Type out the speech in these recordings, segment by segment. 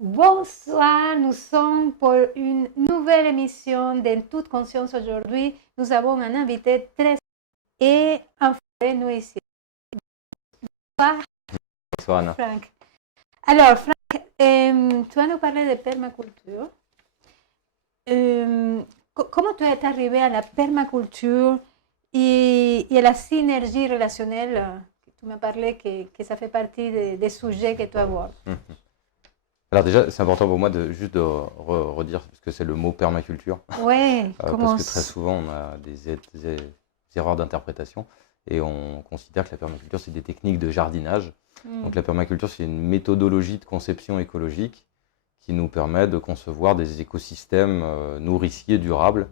Bonsoir, nous sommes pour une nouvelle émission de Toute Conscience aujourd'hui. Nous avons un invité très et un frère, nous ici. Bonsoir, Bonsoir Anna. Franck. Alors, Franck, tu vas nous parler de permaculture. Comment tu es arrivé à la permaculture et à la synergie relationnelle? Tu m'as parlé que ça fait partie des sujets que tu abordes. Alors déjà, c'est important pour moi de juste de redire ce que c'est le mot permaculture. Oui, Parce que très souvent, on a des erreurs d'interprétation et on considère que la permaculture, c'est des techniques de jardinage. Donc la permaculture, c'est une méthodologie de conception écologique qui nous permet de concevoir des écosystèmes nourriciers durables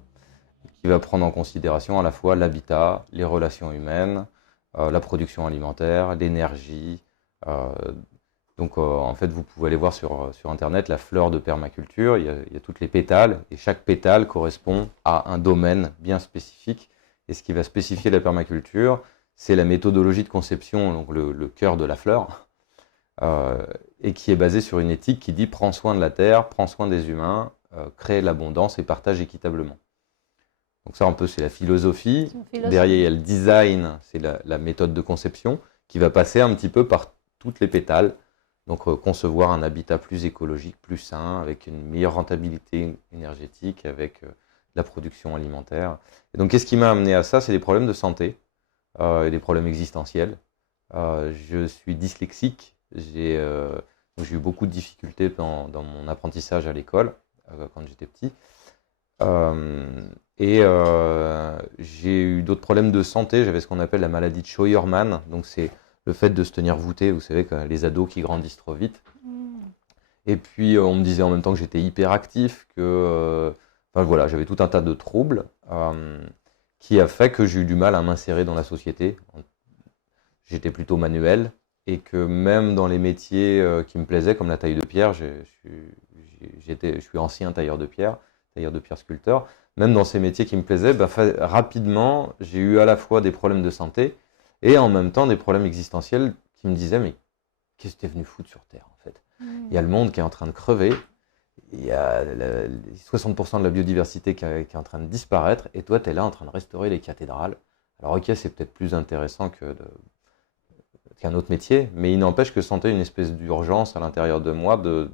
qui va prendre en considération à la fois l'habitat, les relations humaines, la production alimentaire, l'énergie. Donc en fait, vous pouvez aller voir sur Internet la fleur de permaculture. Il y a toutes les pétales et chaque pétale correspond à un domaine bien spécifique. Et ce qui va spécifier la permaculture, c'est la méthodologie de conception, donc le cœur de la fleur, et qui est basée sur une éthique qui dit prends soin de la terre, prends soin des humains, crée l'abondance et partage équitablement. Donc ça, un peu, c'est la philosophie. Derrière, il y a le design, c'est la méthode de conception, qui va passer un petit peu par toutes les pétales. Donc concevoir un habitat plus écologique, plus sain, avec une meilleure rentabilité énergétique, avec la production alimentaire. Et donc qu'est-ce qui m'a amené à ça? C'est des problèmes de santé et des problèmes existentiels. Je suis dyslexique, j'ai eu beaucoup de difficultés dans mon apprentissage à l'école quand j'étais petit. J'ai eu d'autres problèmes de santé, j'avais ce qu'on appelle la maladie de Scheuermann, donc c'est le fait de se tenir voûté, vous savez, les ados qui grandissent trop vite. Et puis on me disait en même temps que j'étais hyperactif, que enfin, voilà, j'avais tout un tas de troubles qui a fait que j'ai eu du mal à m'insérer dans la société. J'étais plutôt manuel et que même dans les métiers qui me plaisaient, comme la taille de pierre, je suis ancien tailleur de pierre sculpteur, même dans ces métiers qui me plaisaient, rapidement, j'ai eu à la fois des problèmes de santé et en même temps des problèmes existentiels qui me disaient mais qu'est-ce que tu es venu foutre sur Terre en fait? Il y a le monde qui est en train de crever, il y a 60% de la biodiversité qui est en train de disparaître et toi tu es là en train de restaurer les cathédrales. Alors ok, c'est peut-être plus intéressant qu'un autre métier, mais il n'empêche que je sentais une espèce d'urgence à l'intérieur de moi de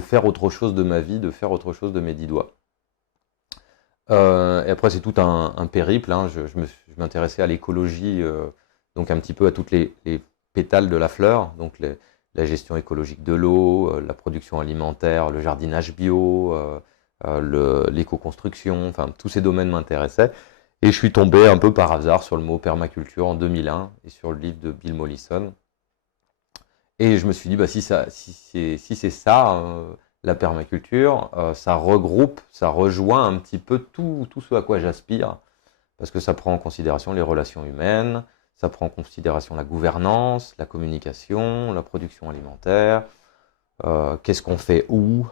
faire autre chose de ma vie, de faire autre chose de mes 10 doigts. Et après, c'est tout un périple. Hein. Je m'intéressais à l'écologie, donc un petit peu à toutes les pétales de la fleur, donc la gestion écologique de l'eau, la production alimentaire, le jardinage bio, l'éco-construction, enfin tous ces domaines m'intéressaient. Et je suis tombé un peu par hasard sur le mot permaculture en 2001 et sur le livre de Bill Mollison. Et je me suis dit, si c'est ça, la permaculture, ça regroupe, ça rejoint un petit peu tout ce à quoi j'aspire, parce que ça prend en considération les relations humaines, ça prend en considération la gouvernance, la communication, la production alimentaire, qu'est-ce qu'on fait où?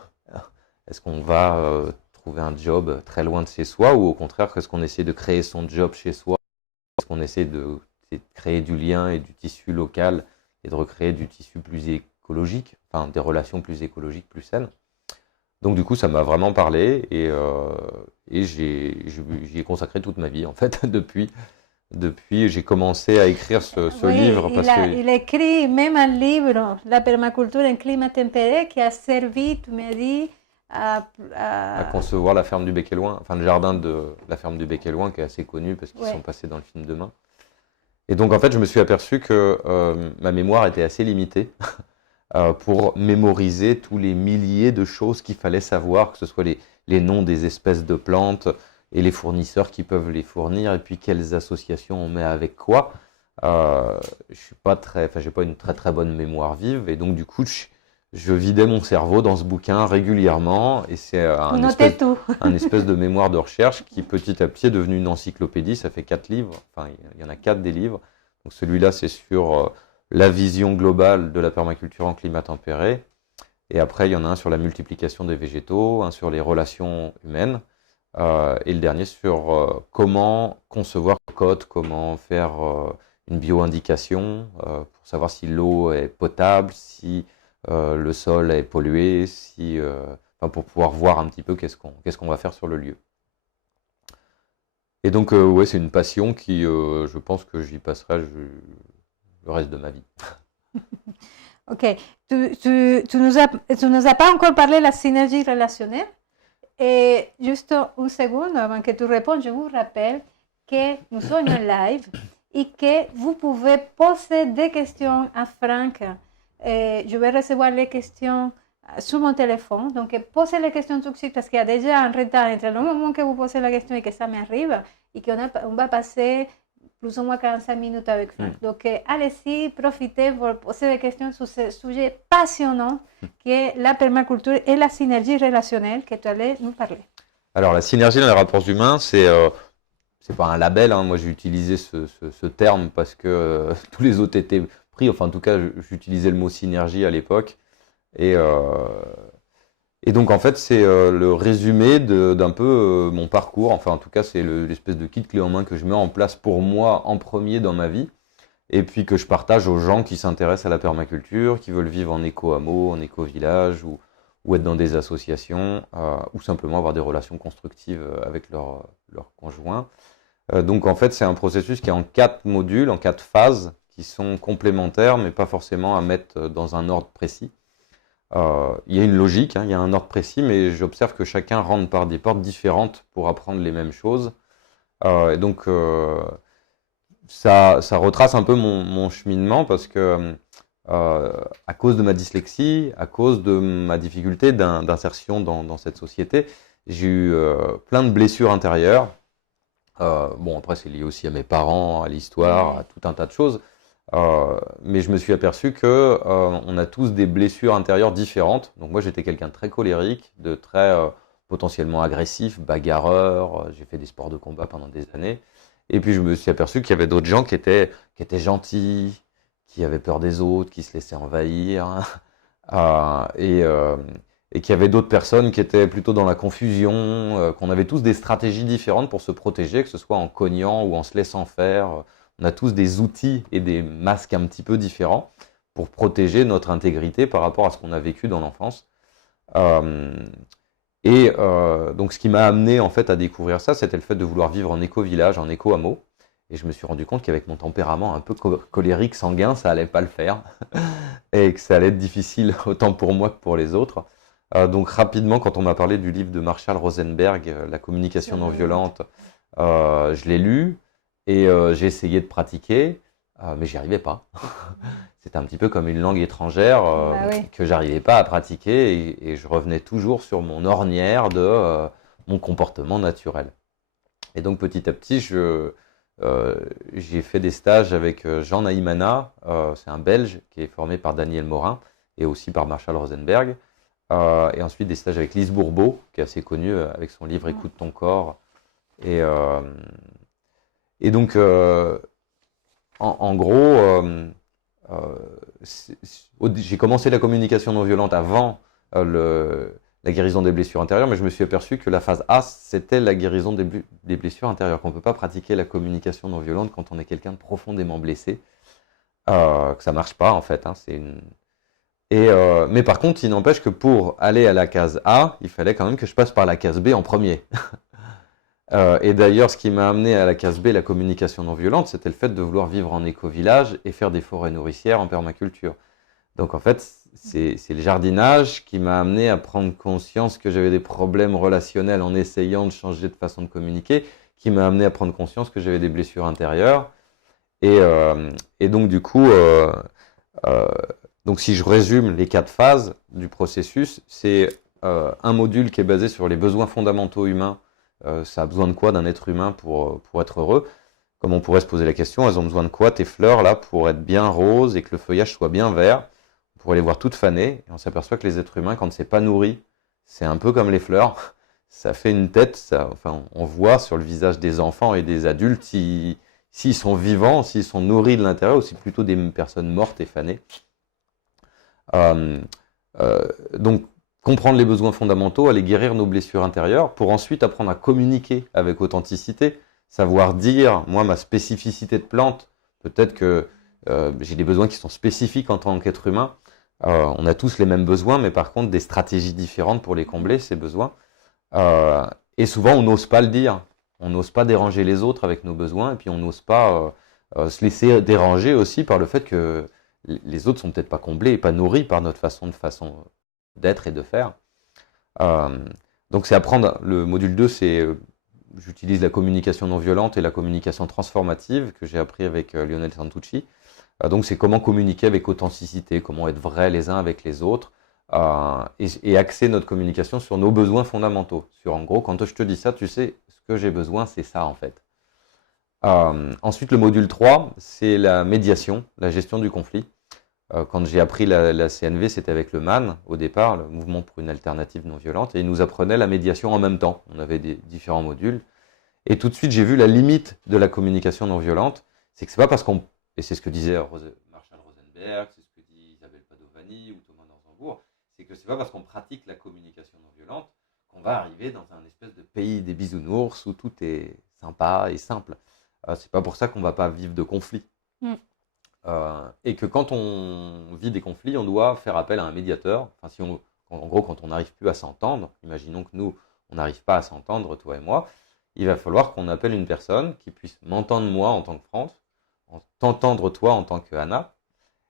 Est-ce qu'on va trouver un job très loin de chez soi, ou au contraire, est-ce qu'on essaie de créer son job chez soi? Est-ce qu'on essaie de créer du lien et du tissu local et de recréer du tissu plus écologique, enfin des relations plus écologiques, plus saines? Donc du coup, ça m'a vraiment parlé et j'y ai consacré toute ma vie en fait depuis. Depuis, j'ai commencé à écrire ce livre parce il écrit même un livre, La permaculture en climat tempéré, qui a servi, tu m'as dit, à concevoir la ferme du Bec et Loin, enfin le jardin de la ferme du Bec et Loin qui est assez connu parce qu'ils sont passés dans le film Demain. Et donc en fait, je me suis aperçu que ma mémoire était assez limitée pour mémoriser tous les milliers de choses qu'il fallait savoir, que ce soit les noms des espèces de plantes et les fournisseurs qui peuvent les fournir, et puis quelles associations on met avec quoi. J'ai pas une très très bonne mémoire vive, et donc du coup, je vidais mon cerveau dans ce bouquin régulièrement, et c'est un espèce de mémoire de recherche qui petit à petit est devenu une encyclopédie. Ça fait 4 livres, enfin il y en a 4 des livres. Donc celui-là, c'est sur la vision globale de la permaculture en climat tempéré. Et après, il y en a un sur la multiplication des végétaux, un sur les relations humaines, et le dernier sur comment concevoir une cote, comment faire une bio-indication pour savoir si l'eau est potable, si le sol est pollué, pour pouvoir voir un petit peu qu'est-ce qu'on va faire sur le lieu. Et donc, ouais, c'est une passion qui, je pense que j'y passerai le reste de ma vie. Ok, tu nous as pas encore parlé de la synergie relationnelle. Et juste une seconde avant que tu répondes, je vous rappelle que nous sommes en live et que vous pouvez poser des questions à Franck. Je vais recevoir les questions sur mon téléphone. Donc, posez les questions tout de suite parce qu'il y a déjà un retard entre le moment que vous posez la question et que ça m'arrive et qu'on va passer plus ou moins 45 minutes avec Franck. Donc, allez-y, profitez pour poser des questions sur ce sujet passionnant qui est la permaculture et la synergie relationnelle que tu allais nous parler. Alors, la synergie dans les rapports humains, c'est pas un label. Moi, j'ai utilisé ce terme parce que tous les autres étaient pris. Enfin, en tout cas, j'utilisais le mot synergie à l'époque. Et donc, en fait, c'est le résumé d'un peu mon parcours. Enfin, en tout cas, c'est l'espèce de kit clé en main que je mets en place pour moi en premier dans ma vie. Et puis que je partage aux gens qui s'intéressent à la permaculture, qui veulent vivre en éco-hameau, en éco-village, ou être dans des associations, ou simplement avoir des relations constructives avec leur conjoint. Donc, en fait, c'est un processus qui est en 4 modules, en 4 phases, qui sont complémentaires, mais pas forcément à mettre dans un ordre précis. Il y a une logique, il y a un ordre précis, mais j'observe que chacun rentre par des portes différentes pour apprendre les mêmes choses. Et donc, ça retrace un peu mon cheminement parce que, à cause de ma dyslexie, à cause de ma difficulté d'insertion dans cette société, j'ai eu plein de blessures intérieures. Bon, après, c'est lié aussi à mes parents, à l'histoire, à tout un tas de choses. Mais je me suis aperçu que on a tous des blessures intérieures différentes. Donc moi, j'étais quelqu'un de très colérique, de très potentiellement agressif, bagarreur. J'ai fait des sports de combat pendant des années. Et puis je me suis aperçu qu'il y avait d'autres gens qui étaient gentils, qui avaient peur des autres, qui se laissaient envahir, et qu'il y avait d'autres personnes qui étaient plutôt dans la confusion, qu'on avait tous des stratégies différentes pour se protéger, que ce soit en cognant ou en se laissant faire. On a tous des outils et des masques un petit peu différents pour protéger notre intégrité par rapport à ce qu'on a vécu dans l'enfance. Donc, ce qui m'a amené en fait à découvrir ça, c'était le fait de vouloir vivre en éco-village, en éco-hameau. Et je me suis rendu compte qu'avec mon tempérament un peu colérique, sanguin, ça allait pas le faire. Et que ça allait être difficile autant pour moi que pour les autres. Donc rapidement, quand on m'a parlé du livre de Marshall Rosenberg, La communication non violente, je l'ai lu. Et j'ai essayé de pratiquer, mais j'y arrivais pas. C'était un petit peu comme une langue étrangère que j'arrivais pas à pratiquer et je revenais toujours sur mon ornière de mon comportement naturel. Et donc petit à petit, j'ai fait des stages avec Jean Nahimana, c'est un Belge qui est formé par Daniel Morin et aussi par Marshall Rosenberg. Et ensuite des stages avec Lise Bourbeau, qui est assez connue avec son livre Écoute ton corps. Et donc, en gros, j'ai commencé la communication non violente avant la guérison des blessures intérieures, mais je me suis aperçu que la phase A, c'était la guérison des blessures intérieures, qu'on ne peut pas pratiquer la communication non violente quand on est quelqu'un de profondément blessé, que ça ne marche pas en fait. Mais par contre, il n'empêche que pour aller à la case A, il fallait quand même que je passe par la case B en premier. Et d'ailleurs, ce qui m'a amené à la case B, la communication non violente, c'était le fait de vouloir vivre en éco-village et faire des forêts nourricières en permaculture. Donc en fait, c'est le jardinage qui m'a amené à prendre conscience que j'avais des problèmes relationnels en essayant de changer de façon de communiquer, qui m'a amené à prendre conscience que j'avais des blessures intérieures. Et donc du coup, donc si je résume les 4 phases du processus, c'est un module qui est basé sur les besoins fondamentaux humains. Ça a besoin de quoi d'un être humain pour être heureux? Comme on pourrait se poser la question, elles ont besoin de quoi tes fleurs là pour être bien roses et que le feuillage soit bien vert? On pourrait les voir toutes fanées et on s'aperçoit que les êtres humains, quand c'est pas nourri, c'est un peu comme les fleurs. Ça fait une tête, on voit sur le visage des enfants et des adultes s'ils sont vivants, s'ils sont nourris de l'intérieur ou si plutôt des personnes mortes et fanées. Donc comprendre les besoins fondamentaux, aller guérir nos blessures intérieures pour ensuite apprendre à communiquer avec authenticité, savoir dire, moi, ma spécificité de plante, peut-être que j'ai des besoins qui sont spécifiques en tant qu'être humain, On a tous les mêmes besoins, mais par contre des stratégies différentes pour les combler, ces besoins. Et souvent, on n'ose pas le dire. On n'ose pas déranger les autres avec nos besoins, et puis on n'ose pas se laisser déranger aussi par le fait que les autres sont peut-être pas comblés et pas nourris par notre façon d'être et de faire. Donc c'est apprendre, le module 2, c'est j'utilise la communication non violente et la communication transformative que j'ai appris avec Lionel Santucci. Donc c'est comment communiquer avec authenticité, comment être vrai les uns avec les autres, et axer notre communication sur nos besoins fondamentaux. Sur en gros, quand je te dis ça, tu sais, ce que j'ai besoin, c'est ça en fait. Ensuite, le module 3, c'est la médiation, la gestion du conflit. Quand j'ai appris la CNV, c'était avec le MAN au départ, le Mouvement pour une alternative non violente, et ils nous apprenaient la médiation en même temps. On avait des différents modules. Et tout de suite, j'ai vu la limite de la communication non violente. C'est que c'est pas parce qu'on... Et c'est ce que disait Marshall Rosenberg, c'est ce que dit Isabelle Padovani ou Thomas Danzambourg, c'est que c'est pas parce qu'on pratique la communication non violente qu'on va arriver dans un espèce de pays des bisounours où tout est sympa et simple. C'est pas pour ça qu'on va pas vivre de conflits. Et que quand on vit des conflits, on doit faire appel à un médiateur. Enfin, en gros, quand on n'arrive plus à s'entendre, imaginons que nous, on n'arrive pas à s'entendre, toi et moi, il va falloir qu'on appelle une personne qui puisse m'entendre moi en tant que France, t'entendre toi en tant que Anna,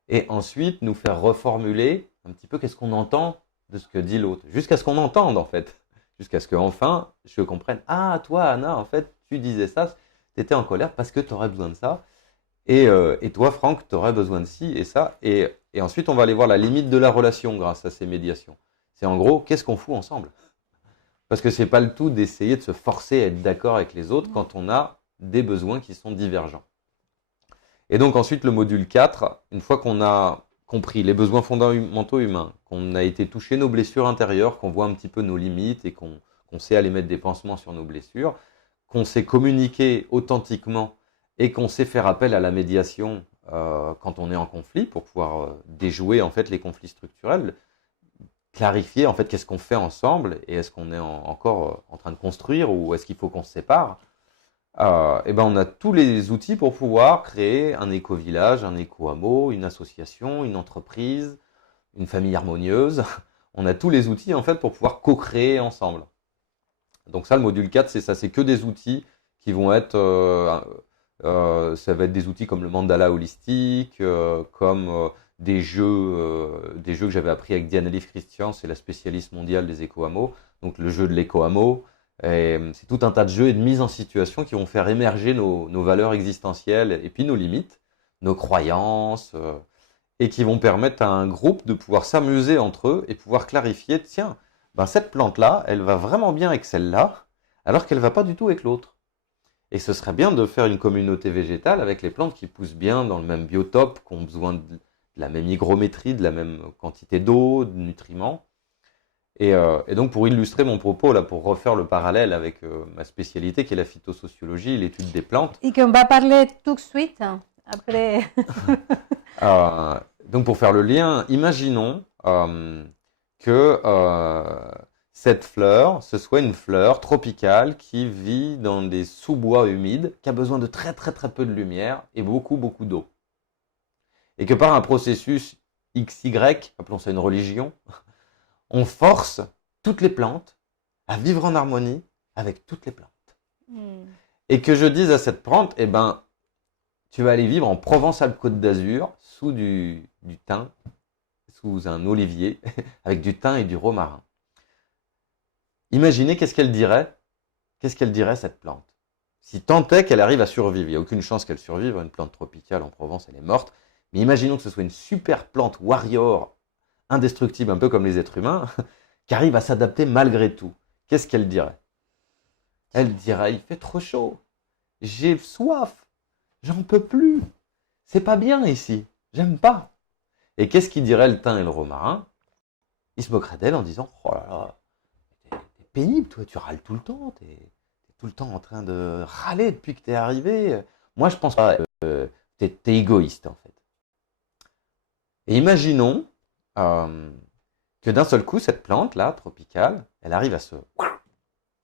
et ensuite nous faire reformuler un petit peu qu'est-ce qu'on entend de ce que dit l'autre, jusqu'à ce qu'on entende en fait, jusqu'à ce qu'enfin je comprenne, ah toi Anna, en fait, tu disais ça, tu étais en colère parce que tu aurais besoin de ça. Et toi, Franck, tu aurais besoin de ci et ça. Et ensuite, on va aller voir la limite de la relation grâce à ces médiations. C'est en gros, qu'est-ce qu'on fout ensemble? Parce que c'est pas le tout d'essayer de se forcer à être d'accord avec les autres quand on a des besoins qui sont divergents. Et donc ensuite, le module 4, une fois qu'on a compris les besoins fondamentaux humains, qu'on a été touché nos blessures intérieures, qu'on voit un petit peu nos limites et qu'on sait aller mettre des pansements sur nos blessures, qu'on sait communiquer authentiquement et qu'on sait faire appel à la médiation quand on est en conflit pour pouvoir déjouer en fait les conflits structurels, clarifier en fait qu'est-ce qu'on fait ensemble et est-ce qu'on est encore en train de construire ou est-ce qu'il faut qu'on se sépare. Et ben on a tous les outils pour pouvoir créer un éco-village, un éco-hameau, une association, une entreprise, une famille harmonieuse. On a tous les outils en fait pour pouvoir co-créer ensemble. Donc ça, le module 4, c'est ça, c'est que des outils qui vont être... ça va être des outils comme le mandala holistique, comme des jeux que j'avais appris avec Diane Elif Christian, c'est la spécialiste mondiale des éco-hameaux, donc le jeu de l'éco-hameau. C'est tout un tas de jeux et de mises en situation qui vont faire émerger nos valeurs existentielles et puis nos limites, nos croyances, et qui vont permettre à un groupe de pouvoir s'amuser entre eux et pouvoir clarifier, tiens, ben cette plante-là, elle va vraiment bien avec celle-là, alors qu'elle ne va pas du tout avec l'autre. Et ce serait bien de faire une communauté végétale avec les plantes qui poussent bien dans le même biotope, qui ont besoin de la même hygrométrie, de la même quantité d'eau, de nutriments. Et donc pour illustrer mon propos, là, pour refaire le parallèle avec ma spécialité qui est la phytosociologie, l'étude des plantes. Et qu'on va parler tout de suite, hein, après. Donc pour faire le lien, imaginons que cette fleur, ce soit une fleur tropicale qui vit dans des sous-bois humides, qui a besoin de très très très peu de lumière et beaucoup beaucoup d'eau. Et que par un processus XY, appelons ça une religion, on force toutes les plantes à vivre en harmonie avec toutes les plantes. Et que je dise à cette plante, eh ben, tu vas aller vivre en Provence-Alpes-Côte d'Azur, sous du thym, sous un olivier, avec du thym et du romarin. Imaginez qu'est-ce qu'elle dirait cette plante. Si tant est qu'elle arrive à survivre, il n'y a aucune chance qu'elle survive, une plante tropicale en Provence, elle est morte, mais imaginons que ce soit une super plante warrior, indestructible, un peu comme les êtres humains, qui arrive à s'adapter malgré tout. Qu'est-ce qu'elle dirait? Elle dirait, il fait trop chaud, j'ai soif, j'en peux plus, c'est pas bien ici, j'aime pas. Et qu'est-ce qu'il dirait le thym et le romarin? Il se moquerait d'elle en disant, oh là là, t'es pénible, toi, tu râles tout le temps, t'es tout le temps en train de râler depuis que t'es arrivé. Moi, je pense pas, t'es égoïste en fait. Et imaginons que d'un seul coup, cette plante-là, tropicale, elle arrive à se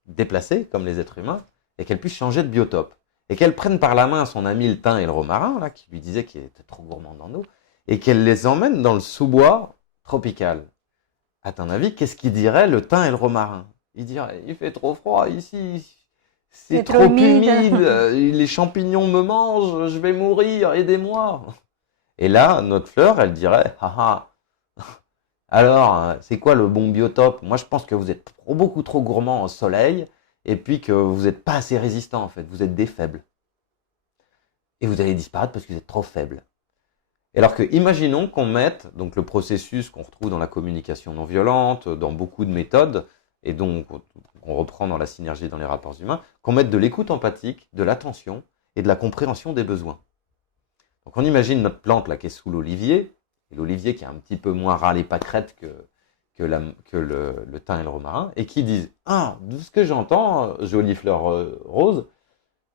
déplacer, comme les êtres humains, et qu'elle puisse changer de biotope. Et qu'elle prenne par la main son ami le thym et le romarin, là, qui lui disait qu'il était trop gourmand en eau, et qu'elle les emmène dans le sous-bois tropicale. À ton avis, qu'est-ce qu'il dirait le thym et le romarin? Il dirait, il fait trop froid ici, c'est trop humide, les champignons me mangent, je vais mourir, aidez-moi. Et là, notre fleur, elle dirait, haha, alors, c'est quoi le bon biotope? Moi, je pense que vous êtes beaucoup trop gourmand au soleil, et puis que vous n'êtes pas assez résistant, en fait, vous êtes des faibles. Et vous allez disparaître parce que vous êtes trop faibles. Et alors que, imaginons qu'on mette donc le processus qu'on retrouve dans la communication non violente, dans beaucoup de méthodes, et donc on reprend dans la synergie dans les rapports humains, qu'on mette de l'écoute empathique, de l'attention et de la compréhension des besoins. Donc on imagine notre plante là qui est sous l'olivier, et l'olivier qui est un petit peu moins râle et pâquerette que le thym et le romarin, et qui disent « Ah, de ce que j'entends, jolie fleur rose,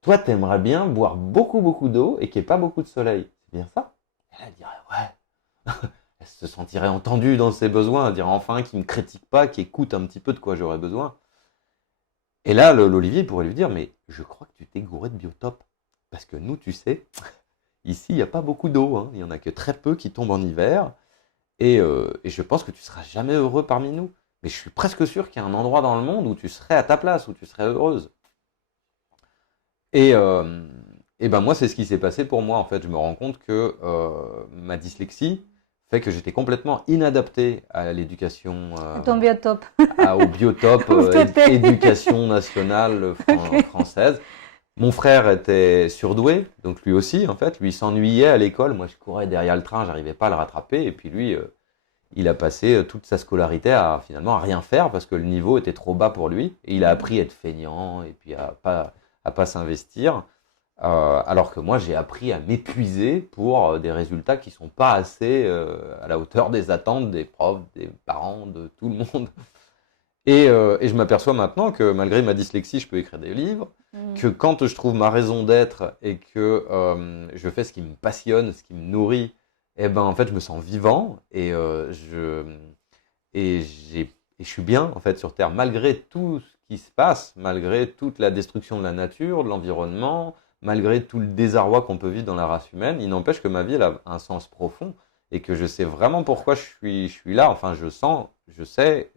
toi t'aimerais bien boire beaucoup d'eau et qu'il n'y ait pas beaucoup de soleil. C'est bien ça ?» Elle dirait ouais. Elle se sentirait entendue dans ses besoins, elle dirait enfin qu'il ne me critique pas, qu'il écoute un petit peu de quoi j'aurais besoin. Et là, l'olivier pourrait lui dire mais je crois que tu t'es gouré de biotope. Parce que nous, tu sais, ici, il n'y a pas beaucoup d'eau. Hein. Il n'y en a que très peu qui tombent en hiver. Et je pense que tu ne seras jamais heureux parmi nous. Mais je suis presque sûr qu'il y a un endroit dans le monde où tu serais à ta place, où tu serais heureuse. Et ben moi, c'est ce qui s'est passé pour moi. En fait, je me rends compte que ma dyslexie fait que j'étais complètement inadapté à l'éducation, Ton biotope. au biotope éducation nationale française. Mon frère était surdoué, donc lui aussi, en fait, lui s'ennuyait à l'école. Moi, je courais derrière le train, j'arrivais pas à le rattraper. Et puis lui, il a passé toute sa scolarité à finalement à rien faire parce que le niveau était trop bas pour lui. Et il a appris à être feignant et puis à pas s'investir. Alors que moi, j'ai appris à m'épuiser pour des résultats qui sont pas assez à la hauteur des attentes des profs, des parents, de tout le monde. Et je m'aperçois maintenant que malgré ma dyslexie, je peux écrire des livres, que quand je trouve ma raison d'être et que je fais ce qui me passionne, ce qui me nourrit, eh ben en fait, je me sens vivant et je suis bien en fait sur Terre malgré tout ce qui se passe, malgré toute la destruction de la nature, de l'environnement, malgré tout le désarroi qu'on peut vivre dans la race humaine. Il n'empêche que ma vie elle a un sens profond et que je sais vraiment pourquoi je suis là. Enfin, je sens, je sais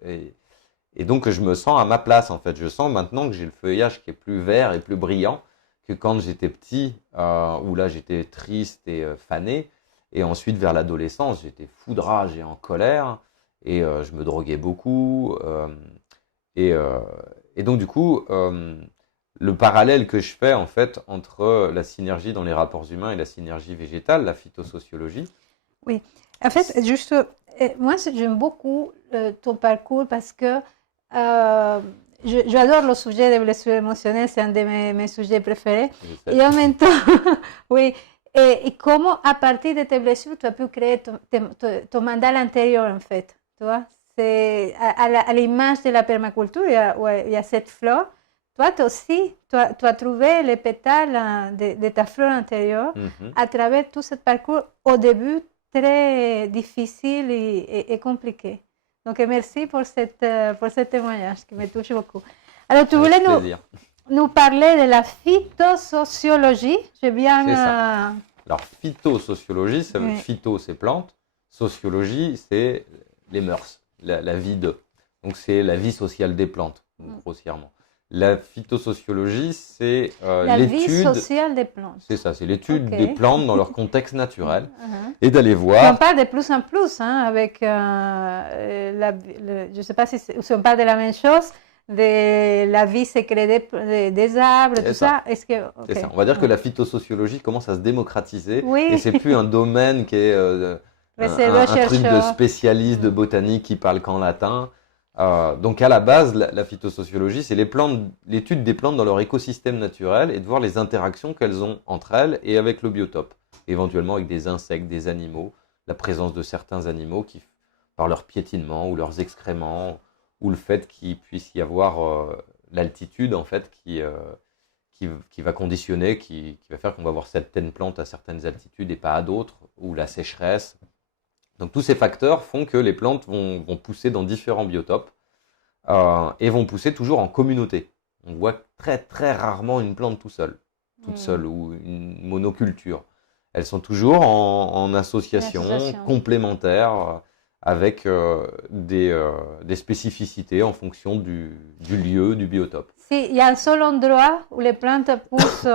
et donc je me sens à ma place en fait. Je sens maintenant que j'ai le feuillage qui est plus vert et plus brillant que quand j'étais petit, où là j'étais triste et fané. Et ensuite vers l'adolescence, j'étais foudrage et en colère. Et je me droguais beaucoup. Et donc du coup, le parallèle que je fais en fait entre la synergie dans les rapports humains et la synergie végétale, la phytosociologie. Oui, en fait, juste, moi j'aime beaucoup ton parcours parce que j'adore le sujet des blessures émotionnelles, c'est un de mes sujets préférés. Et en même temps, oui, et comment à partir de tes blessures, tu as pu créer ton mandala intérieur en fait, tu vois. C'est à l'image de la permaculture, il y a cette fleur. Toi aussi, tu as trouvé les pétales de ta fleur intérieure à travers tout ce parcours au début très difficile et compliqué. Donc, merci pour ce témoignage qui me touche beaucoup. Alors, tu voulais nous parler de la phytosociologie. J'ai bien... C'est ça. Alors, phytosociologie, phyto, c'est plante. Sociologie, c'est les mœurs, la vie de. Donc, c'est la vie sociale des plantes, grossièrement. La phytosociologie, c'est la vie sociale des plantes. C'est ça, c'est l'étude des plantes dans leur contexte naturel et d'aller voir. Et on parle de plus en plus, hein, avec, je ne sais pas si on parle de la même chose, de la vie secrète des arbres, tout ça. Est-ce que c'est ça. On va dire que la phytosociologie commence à se démocratiser et c'est plus un domaine qui est un truc de spécialiste de botanique qui parle qu'en latin. Donc à la base, la phytosociologie, c'est l'étude des plantes dans leur écosystème naturel et de voir les interactions qu'elles ont entre elles et avec le biotope, éventuellement avec des insectes, des animaux, la présence de certains animaux qui, par leur piétinement ou leurs excréments, ou le fait qu'il puisse y avoir l'altitude en fait qui va conditionner, qui va faire qu'on va avoir certaines plantes à certaines altitudes et pas à d'autres, ou la sécheresse. Donc tous ces facteurs font que les plantes vont pousser dans différents biotopes et vont pousser toujours en communauté. On voit très très rarement une plante toute seule ou une monoculture. Elles sont toujours en association complémentaire avec des spécificités en fonction du lieu, du biotope. Si, il y a un seul endroit où les plantes poussent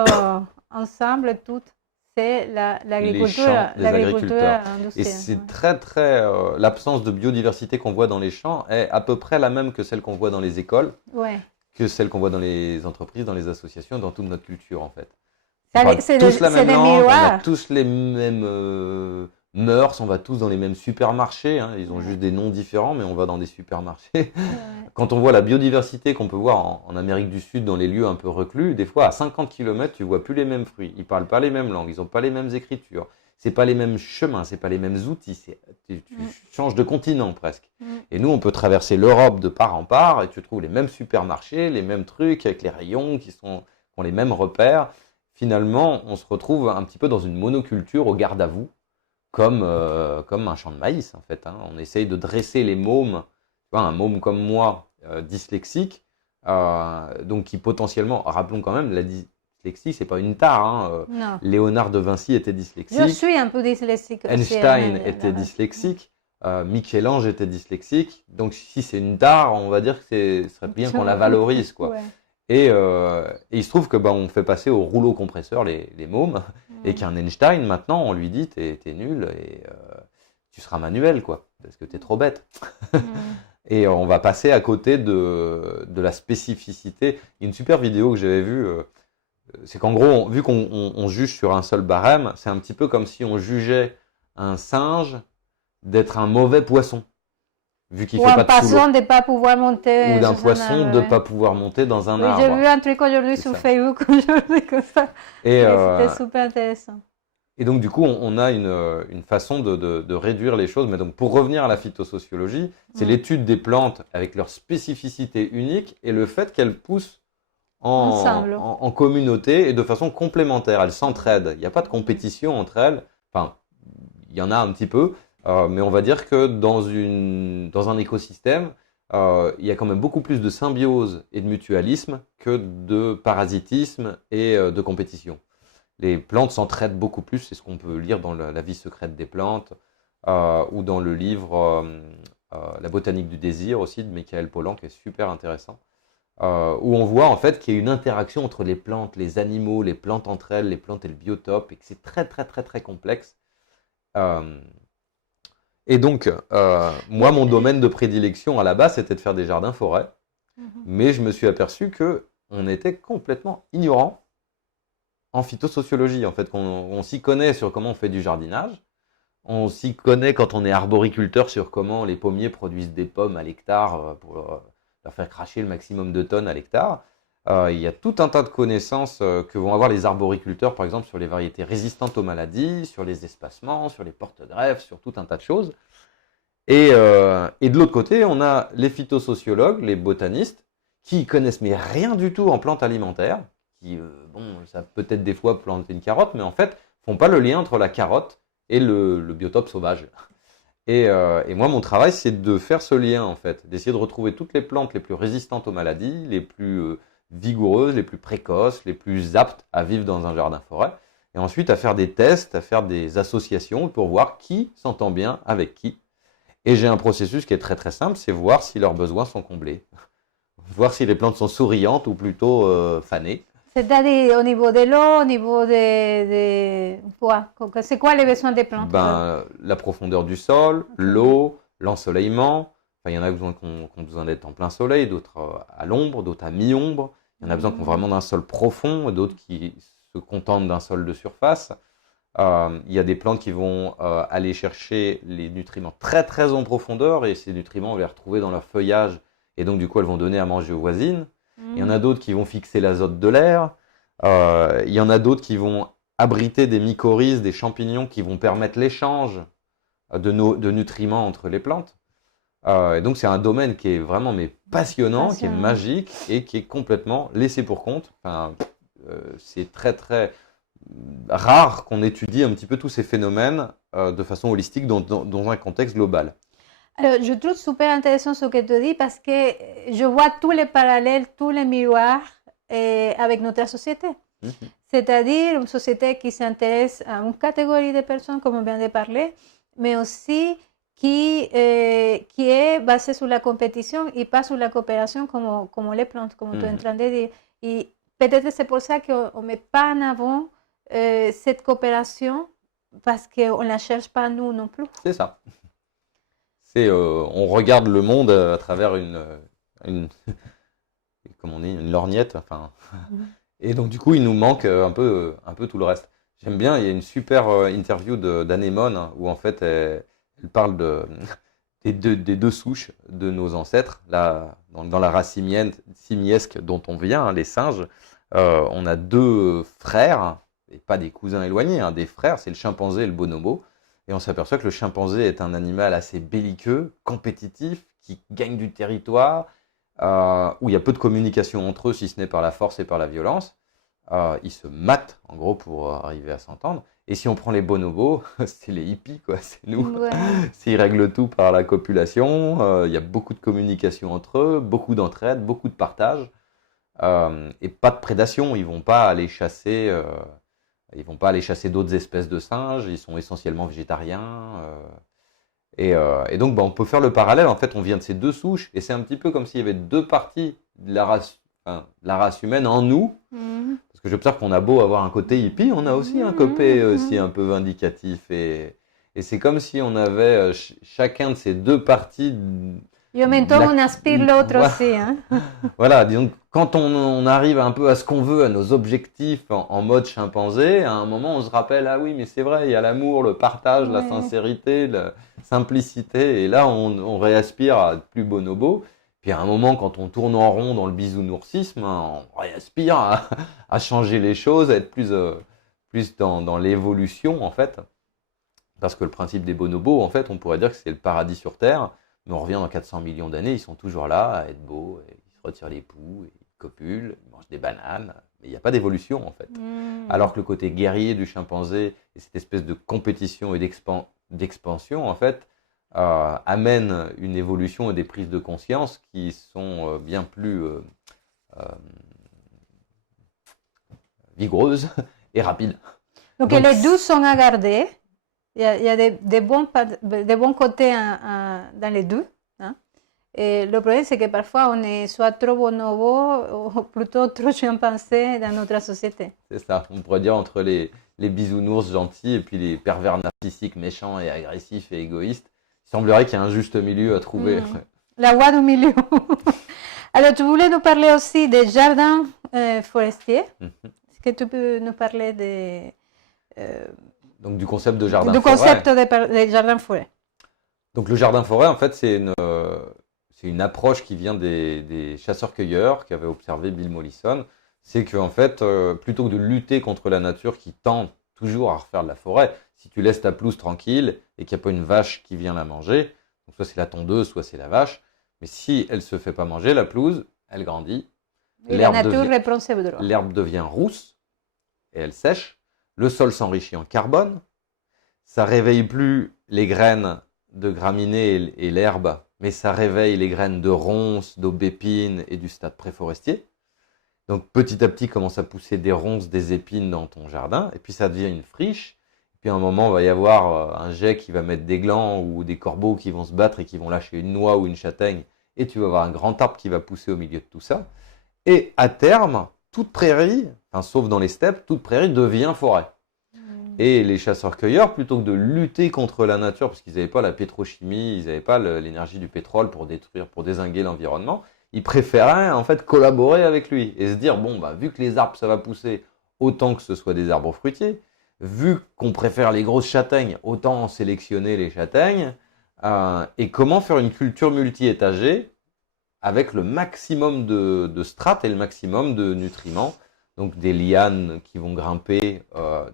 ensemble toutes, c'est Les champs des agriculteurs. Et industrielle. c'est Ouais. très, l'absence de biodiversité qu'on voit dans les champs est à peu près la même que celle qu'on voit dans les écoles, Ouais. que celle qu'on voit dans les entreprises, dans les associations, dans toute notre culture en fait. Ça, On parle c'est tous la c'est même des langue, on a miroirs. tous les mêmes mœurs, on va tous dans les mêmes supermarchés, hein. Ils ont Ouais. juste des noms différents, mais on va dans des supermarchés. Ouais. Quand on voit la biodiversité qu'on peut voir en Amérique du Sud, dans les lieux un peu reclus, des fois à 50 km, tu vois plus les mêmes fruits. Ils parlent pas les mêmes langues, ils ont pas les mêmes écritures. C'est pas les mêmes chemins, c'est pas les mêmes outils. Tu changes de continent presque. Et nous, on peut traverser l'Europe de part en part et tu trouves les mêmes supermarchés, les mêmes trucs avec les rayons qui ont les mêmes repères. Finalement, on se retrouve un petit peu dans une monoculture au garde à vous, comme un champ de maïs en fait, hein. On essaye de dresser les mômes, tu vois, un môme comme moi, dyslexique, donc qui potentiellement, rappelons quand même, la dyslexie, c'est pas une tare, hein. Non. Léonard de Vinci était dyslexique. Je suis un peu dyslexique aussi. Einstein était dyslexique. Michel-Ange était dyslexique. Donc si c'est une tare, on va dire que ce serait bien qu'on la valorise, quoi. Ouais. Et il se trouve que on fait passer au rouleau compresseur les mômes, et qu'un Einstein, maintenant, on lui dit t'es nul et tu seras manuel, quoi, parce que t'es trop bête. Et on va passer à côté de la spécificité. Il y a une super vidéo que j'avais vue, c'est qu'en gros, vu qu'on juge sur un seul barème, c'est un petit peu comme si on jugeait un singe d'être un mauvais poisson, vu qu'il Ou fait un pas de sous l'eau. poisson de ne pas pouvoir monter. Ou d'un sur un poisson arbre, de ne ouais. pas pouvoir monter dans un Oui, arbre. j'ai vu un truc aujourd'hui C'est sur ça. Facebook aujourd'hui comme ça. Et, C'était super intéressant. et donc, du coup, on a une façon de réduire les choses. Mais donc, pour revenir à la phytosociologie, c'est l'étude des plantes avec leur spécificité unique et le fait qu'elles poussent Ensemble. en communauté et de façon complémentaire. Elles s'entraident. Il n'y a pas de compétition entre elles. Enfin, il y en a un petit peu. Mais on va dire que dans un écosystème, il y a quand même beaucoup plus de symbiose et de mutualisme que de parasitisme et de compétition. Les plantes s'entraident beaucoup plus, c'est ce qu'on peut lire dans la vie secrète des plantes, ou dans le livre La botanique du désir aussi de Michael Pollan, qui est super intéressant, où on voit en fait qu'il y a une interaction entre les plantes, les animaux, les plantes entre elles, les plantes et le biotope, et que c'est très complexe. Et donc, moi, mon domaine de prédilection à la base, c'était de faire des jardins-forêts, mais je me suis aperçu qu'on était complètement ignorant en phytosociologie, en fait, qu'on s'y connaît sur comment on fait du jardinage, on s'y connaît quand on est arboriculteur sur comment les pommiers produisent des pommes à l'hectare pour leur faire cracher le maximum de tonnes à l'hectare. Il y a tout un tas de connaissances que vont avoir les arboriculteurs, par exemple, sur les variétés résistantes aux maladies, sur les espacements, sur les porte-greffes, sur tout un tas de choses. Et de l'autre côté, on a les phytosociologues, les botanistes, qui connaissent mais rien du tout en plantes alimentaires, qui, ça peut-être des fois planter une carotte, mais en fait, font pas le lien entre la carotte et le biotope sauvage. Et moi, mon travail, c'est de faire ce lien, en fait, d'essayer de retrouver toutes les plantes les plus résistantes aux maladies, les plus vigoureuses, les plus précoces, les plus aptes à vivre dans un jardin-forêt, et ensuite à faire des tests, à faire des associations pour voir qui s'entend bien avec qui. Et j'ai un processus qui est très simple, c'est voir si leurs besoins sont comblés, voir si les plantes sont souriantes ou plutôt fanées. C'est-à-dire au niveau de l'eau, au niveau quoi? C'est quoi les besoins des plantes? La profondeur du sol, l'eau, l'ensoleillement. Enfin, il y en a qui ont besoin d'être en plein soleil, d'autres à l'ombre, d'autres à mi-ombre. Il y en a besoin qui ont vraiment d'un sol profond, d'autres qui se contentent d'un sol de surface. Il y a des plantes qui vont aller chercher les nutriments très en profondeur et ces nutriments, on va les retrouver dans leur feuillage et donc du coup elles vont donner à manger aux voisines. Il y en a d'autres qui vont fixer l'azote de l'air. Il y en a d'autres qui vont abriter des mycorhizes, des champignons qui vont permettre l'échange de nutriments entre les plantes. Et donc c'est un domaine qui est vraiment passionnant, qui est magique et qui est complètement laissé pour compte. Enfin, c'est très rare qu'on étudie un petit peu tous ces phénomènes de façon holistique dans un contexte global. Alors, je trouve super intéressant ce que tu dis parce que je vois tous les parallèles, tous les miroirs avec notre société. C'est-à-dire une société qui s'intéresse à une catégorie de personnes, comme on vient de parler, mais aussi qui est basé sur la compétition et pas sur la coopération comme les plantes, comme tu es en train de dire. Et peut-être c'est pour ça qu'on ne met pas en avant cette coopération parce qu'on ne la cherche pas nous non plus. C'est ça. On regarde le monde à travers comme on dit, une lorgnette. Enfin, et donc, du coup, il nous manque un peu tout le reste. J'aime bien, il y a une super interview d'Anémone où en fait, elle parle des deux souches de nos ancêtres. Là, dans la race simiesque dont on vient, hein, les singes, on a deux frères, et pas des cousins éloignés, hein, des frères, c'est le chimpanzé et le bonobo. Et on s'aperçoit que le chimpanzé est un animal assez belliqueux, compétitif, qui gagne du territoire, où il y a peu de communication entre eux, si ce n'est par la force et par la violence. Ils se matent, en gros, pour arriver à s'entendre. Et si on prend les bonobos, c'est les hippies, quoi, c'est nous. Ouais. Ils règlent tout par la copulation, il y a beaucoup de communication entre eux, beaucoup d'entraide, beaucoup de partage, et pas de prédation. Ils vont pas aller chasser d'autres espèces de singes, ils sont essentiellement végétariens. Et donc, on peut faire le parallèle. En fait, on vient de ces deux souches, et c'est un petit peu comme s'il y avait deux parties de la race humaine en nous. Parce que j'observe qu'on a beau avoir un côté hippie, on a aussi un côté aussi un peu vindicatif. Et c'est comme si on avait chacun de ces deux parties. Et en même temps, on aspire l'autre aussi. Hein. Voilà, disons, quand on arrive un peu à ce qu'on veut, à nos objectifs en mode chimpanzé, à un moment, on se rappelle, ah oui, mais c'est vrai, il y a l'amour, le partage, la sincérité, la simplicité. Et là, on réaspire à être plus bonobo. Puis à un moment, quand on tourne en rond dans le bisounoursisme, on réaspire à changer les choses, à être plus dans l'évolution, en fait. Parce que le principe des bonobos, en fait, on pourrait dire que c'est le paradis sur Terre, mais on revient dans 400 millions d'années, ils sont toujours là, à être beaux, et ils se retirent les poux, ils copulent, ils mangent des bananes, mais il n'y a pas d'évolution, en fait. Alors que le côté guerrier du chimpanzé, et cette espèce de compétition et d'expansion, en fait, amène une évolution et des prises de conscience qui sont bien plus vigoureuses et rapides. Donc les deux sont à garder. Il y a des bons côtés dans les deux. Hein. Et le problème, c'est que parfois, on est soit trop bonobo ou plutôt trop chimpanzé dans notre société. C'est ça. On pourrait dire entre les bisounours gentils et puis les pervers narcissiques méchants et agressifs et égoïstes. Il semblerait qu'il y a un juste milieu à trouver. La voie du milieu. Alors, tu voulais nous parler aussi des jardins forestiers. Est-ce que tu peux nous parler donc du concept de jardin-forêt. Du concept des jardins-forêts. Donc le jardin-forêt, en fait, c'est une approche qui vient des chasseurs-cueilleurs qu'avait observé Bill Mollison. C'est qu'en fait, plutôt que de lutter contre la nature qui tend toujours à refaire de la forêt, si tu laisses ta pelouse tranquille et qu'il n'y a pas une vache qui vient la manger, donc soit c'est la tondeuse, soit c'est la vache, mais si elle ne se fait pas manger, la pelouse, elle grandit. Et la nature reprend ses droits. L'herbe devient rousse et elle sèche. Le sol s'enrichit en carbone. Ça réveille plus les graines de graminées et l'herbe, mais ça réveille les graines de ronces, d'aubépines et du stade préforestier. Donc petit à petit commence à pousser des ronces, des épines dans ton jardin, et puis ça devient une friche. Puis à un moment, il va y avoir un geais qui va mettre des glands ou des corbeaux qui vont se battre et qui vont lâcher une noix ou une châtaigne, et tu vas avoir un grand arbre qui va pousser au milieu de tout ça. Et à terme, toute prairie, enfin, sauf dans les steppes, toute prairie devient forêt. Et les chasseurs-cueilleurs, plutôt que de lutter contre la nature, parce qu'ils n'avaient pas la pétrochimie, ils n'avaient pas l'énergie du pétrole pour détruire, pour dézinguer l'environnement, ils préféraient en fait collaborer avec lui et se dire, bon, vu que les arbres ça va pousser, autant que ce soit des arbres fruitiers, vu qu'on préfère les grosses châtaignes, autant sélectionner les châtaignes, et comment faire une culture multi-étagée avec le maximum de strates et le maximum de nutriments. Donc des lianes qui vont grimper,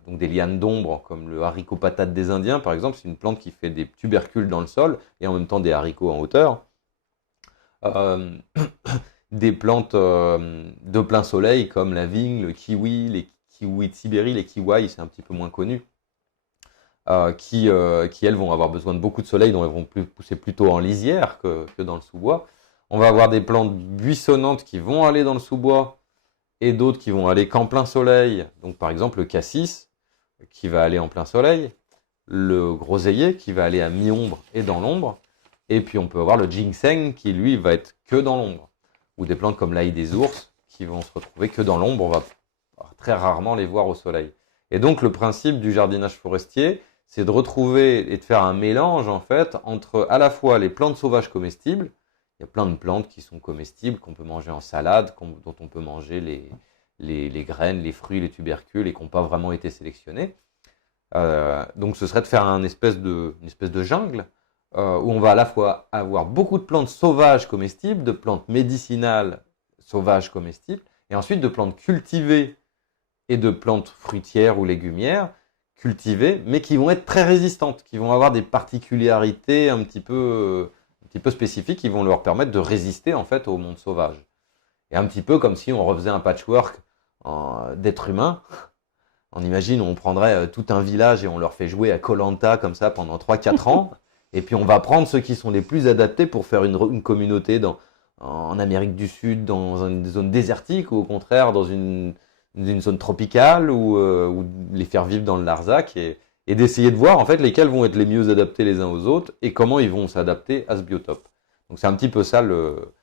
donc des lianes d'ombre comme le haricot patate des Indiens par exemple, c'est une plante qui fait des tubercules dans le sol et en même temps des haricots en hauteur. Des plantes de plein soleil comme la vigne, le kiwi, les kiwis de Sibérie, les kiwis c'est un petit peu moins connu, qui elles vont avoir besoin de beaucoup de soleil, donc elles vont pousser plutôt en lisière que dans le sous-bois. On va avoir des plantes buissonnantes qui vont aller dans le sous-bois et d'autres qui vont aller qu'en plein soleil. Donc par exemple le cassis qui va aller en plein soleil. le groseillier qui va aller à mi-ombre et dans l'ombre. Et puis on peut avoir le ginseng qui lui va être que dans l'ombre. Ou des plantes comme l'ail des ours qui vont se retrouver que dans l'ombre. On va très rarement les voir au soleil. Et donc le principe du jardinage forestier, c'est de retrouver et de faire un mélange en fait entre à la fois les plantes sauvages comestibles. Il y a plein de plantes qui sont comestibles, qu'on peut manger en salade, dont on peut manger les graines, les fruits, les tubercules et qui n'ont pas vraiment été sélectionnés. Donc ce serait de faire une espèce de jungle où on va à la fois avoir beaucoup de plantes sauvages comestibles, de plantes médicinales sauvages comestibles, et ensuite de plantes cultivées et de plantes fruitières ou légumières cultivées, mais qui vont être très résistantes, qui vont avoir des particularités un petit peu spécifiques qui vont leur permettre de résister en fait au monde sauvage. Et un petit peu comme si on refaisait un patchwork d'êtres humains. On imagine, on prendrait tout un village et on leur fait jouer à Koh-Lanta comme ça pendant 3-4 ans. Et puis on va prendre ceux qui sont les plus adaptés pour faire une communauté en Amérique du Sud, dans une zone désertique, ou au contraire dans une zone tropicale, ou les faire vivre dans le Larzac, et d'essayer de voir en fait lesquels vont être les mieux adaptés les uns aux autres et comment ils vont s'adapter à ce biotope. Donc c'est un petit peu ça le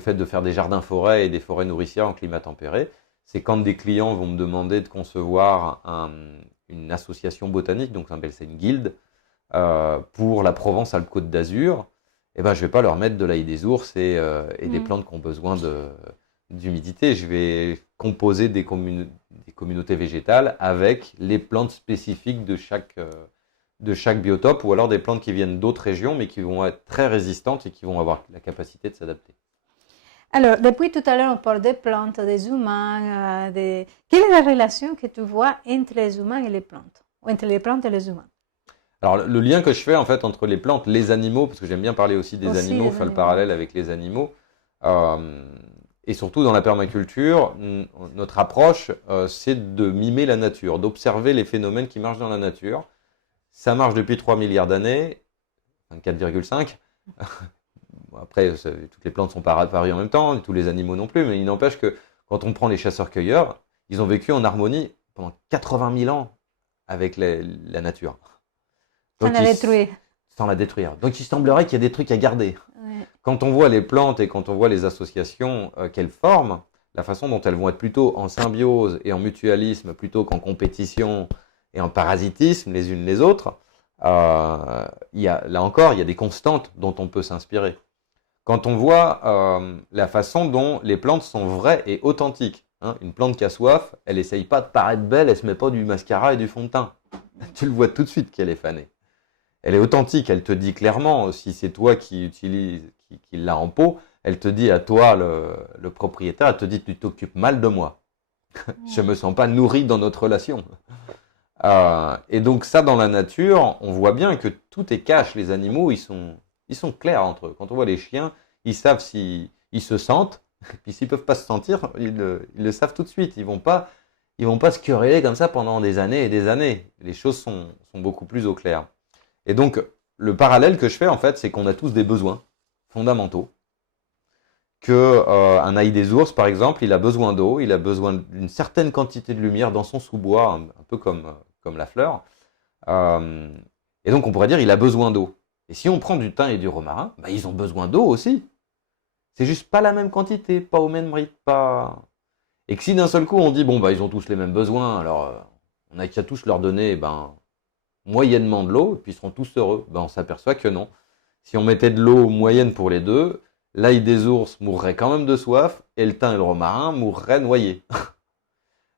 fait de faire des jardins-forêts et des forêts nourricières en climat tempéré. C'est quand des clients vont me demander de concevoir une association botanique, donc ça s'appelle une guilde, pour la Provence-Alpes-Côte d'Azur, et ben, je ne vais pas leur mettre de l'ail des ours et des plantes qui ont besoin d'humidité. Je vais composer des communautés végétales avec les plantes spécifiques de chaque biotope, ou alors des plantes qui viennent d'autres régions, mais qui vont être très résistantes et qui vont avoir la capacité de s'adapter. Alors, depuis tout à l'heure, on parle des plantes, des humains. Quelle est la relation que tu vois entre les humains et les plantes, ou entre les plantes et les humains? Alors, le lien que je fais en fait entre les plantes, les animaux, parce que j'aime bien parler aussi des animaux, faire le parallèle avec les animaux, et surtout dans la permaculture, notre approche, c'est de mimer la nature, d'observer les phénomènes qui marchent dans la nature. Ça marche depuis 3 milliards d'années, 4,5. Après, toutes les plantes ne sont pas apparues en même temps, tous les animaux non plus, mais il n'empêche que quand on prend les chasseurs-cueilleurs, ils ont vécu en harmonie pendant 80 000 ans avec la nature. Sans la détruire. Sans la détruire. Donc il semblerait qu'il y a des trucs à garder. Ouais. Quand on voit les plantes et quand on voit les associations qu'elles forment, la façon dont elles vont être plutôt en symbiose et en mutualisme plutôt qu'en compétition et en parasitisme les unes les autres, là encore, il y a des constantes dont on peut s'inspirer. Quand on voit la façon dont les plantes sont vraies et authentiques, hein, une plante qui a soif, elle n'essaye pas de paraître belle, elle ne se met pas du mascara et du fond de teint. Tu le vois tout de suite qu'elle est fanée. Elle est authentique, elle te dit clairement, si c'est toi qui l'a en pot, elle te dit à toi, le propriétaire, elle te dit tu t'occupes mal de moi. Je ne me sens pas nourri dans notre relation. Et donc ça, dans la nature, on voit bien que tout est cash. Les animaux, ils sont clairs entre eux. Quand on voit les chiens, ils savent s'ils se sentent, puis s'ils ne peuvent pas se sentir, ils le savent tout de suite. Ils vont pas se quereller comme ça pendant des années et des années. Les choses sont beaucoup plus au clair. Et donc, le parallèle que je fais, en fait, c'est qu'on a tous des besoins fondamentaux. Un ail des ours, par exemple, il a besoin d'eau, il a besoin d'une certaine quantité de lumière dans son sous-bois, un peu comme la fleur. Et donc, on pourrait dire qu'il a besoin d'eau. Et si on prend du thym et du romarin, bah, ils ont besoin d'eau aussi. C'est juste pas la même quantité, pas au même rythme, pas... Et que si d'un seul coup, on dit, bon, bah, ils ont tous les mêmes besoins, alors on n'a qu'à tous leur donner, moyennement de l'eau, et puis ils seront tous heureux. On s'aperçoit que non. Si on mettait de l'eau moyenne pour les deux, l'ail des ours mourrait quand même de soif, et le thym et le romarin mourraient noyés.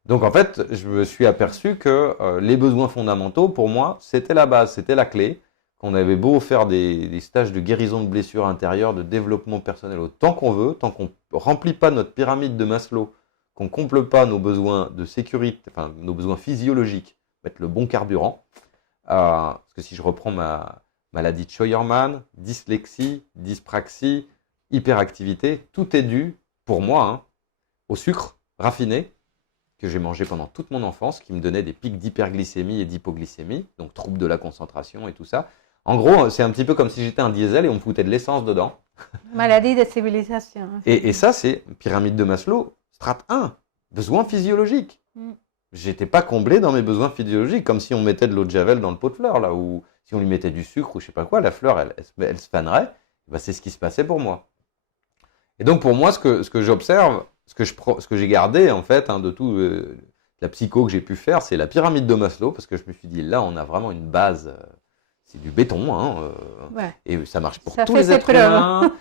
Donc en fait, je me suis aperçu que les besoins fondamentaux, pour moi, c'était la base, c'était la clé. Qu'on avait beau faire des stages de guérison de blessures intérieures, de développement personnel autant qu'on veut, tant qu'on ne remplit pas notre pyramide de Maslow, qu'on ne comble pas nos besoins de sécurité, enfin nos besoins physiologiques, mettre le bon carburant. Parce que si je reprends ma maladie de Scheuermann, dyslexie, dyspraxie, hyperactivité, tout est dû, pour moi, au sucre raffiné que j'ai mangé pendant toute mon enfance, qui me donnait des pics d'hyperglycémie et d'hypoglycémie, donc troubles de la concentration et tout ça. En gros, c'est un petit peu comme si j'étais un diesel et on me foutait de l'essence dedans. Maladie de civilisation. Et ça, c'est pyramide de Maslow, strate 1, besoin physiologique. j'étais pas comblé dans mes besoins physiologiques, comme si on mettait de l'eau de javel dans le pot de fleurs, là, ou si on lui mettait du sucre ou je sais pas quoi, la fleur, elle se fanerait. Ben, c'est ce qui se passait pour moi. Et donc, pour moi, ce que j'observe, ce que j'ai gardé, en fait, de tout la psycho que j'ai pu faire, c'est la pyramide de Maslow, parce que je me suis dit, là, on a vraiment une base, c'est du béton, Ouais. et ça marche pour Ça tous fait les ses êtres preuves. humains.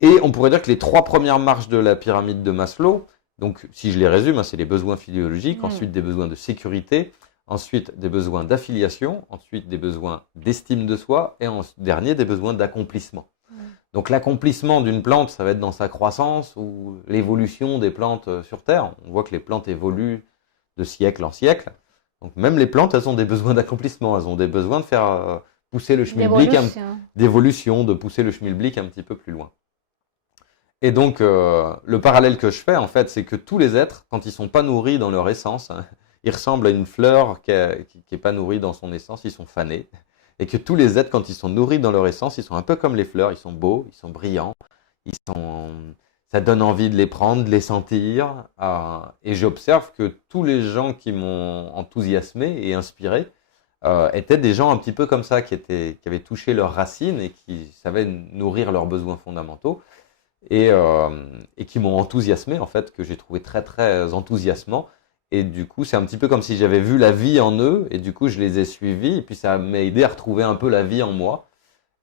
Et on pourrait dire que les 3 premières marches de la pyramide de Maslow, donc si je les résume, c'est les besoins physiologiques, ensuite des besoins de sécurité, ensuite des besoins d'affiliation, ensuite des besoins d'estime de soi, et en dernier des besoins d'accomplissement. Donc l'accomplissement d'une plante, ça va être dans sa croissance ou l'évolution des plantes sur Terre. On voit que les plantes évoluent de siècle en siècle. Donc même les plantes, elles ont des besoins d'accomplissement, elles ont des besoins de faire pousser le schmilblick, d'évolution, de pousser le schmilblick un petit peu plus loin. Et donc le parallèle que je fais, en fait, c'est que tous les êtres, quand ils sont pas nourris dans leur essence, ils ressemblent à une fleur qui est pas nourrie dans son essence, ils sont fanés. Et que tous les êtres, quand ils sont nourris dans leur essence, ils sont un peu comme les fleurs, ils sont beaux, ils sont brillants, ça donne envie de les prendre, de les sentir. Et j'observe que tous les gens qui m'ont enthousiasmé et inspiré étaient des gens un petit peu comme ça, qui avaient touché leurs racines et qui savaient nourrir leurs besoins fondamentaux et qui m'ont enthousiasmé, en fait, que j'ai trouvé très, très enthousiasmant. Et du coup, c'est un petit peu comme si j'avais vu la vie en eux, et du coup, je les ai suivis, et puis ça m'a aidé à retrouver un peu la vie en moi,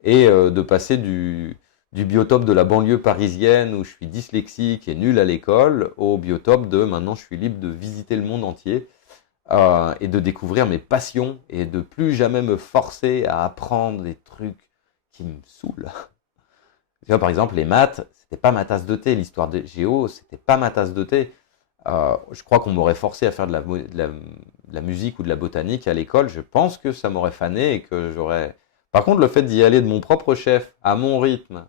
et de passer du biotope de la banlieue parisienne, où je suis dyslexique et nul à l'école, au biotope de maintenant, je suis libre de visiter le monde entier, et de découvrir mes passions, et de plus jamais me forcer à apprendre des trucs qui me saoulent. Tu vois, par exemple, les maths, c'était pas ma tasse de thé, l'histoire de géo, c'était pas ma tasse de thé. Je crois qu'on m'aurait forcé à faire de la musique ou de la botanique à l'école. Je pense que ça m'aurait fané et que j'aurais. Par contre, le fait d'y aller de mon propre chef, à mon rythme,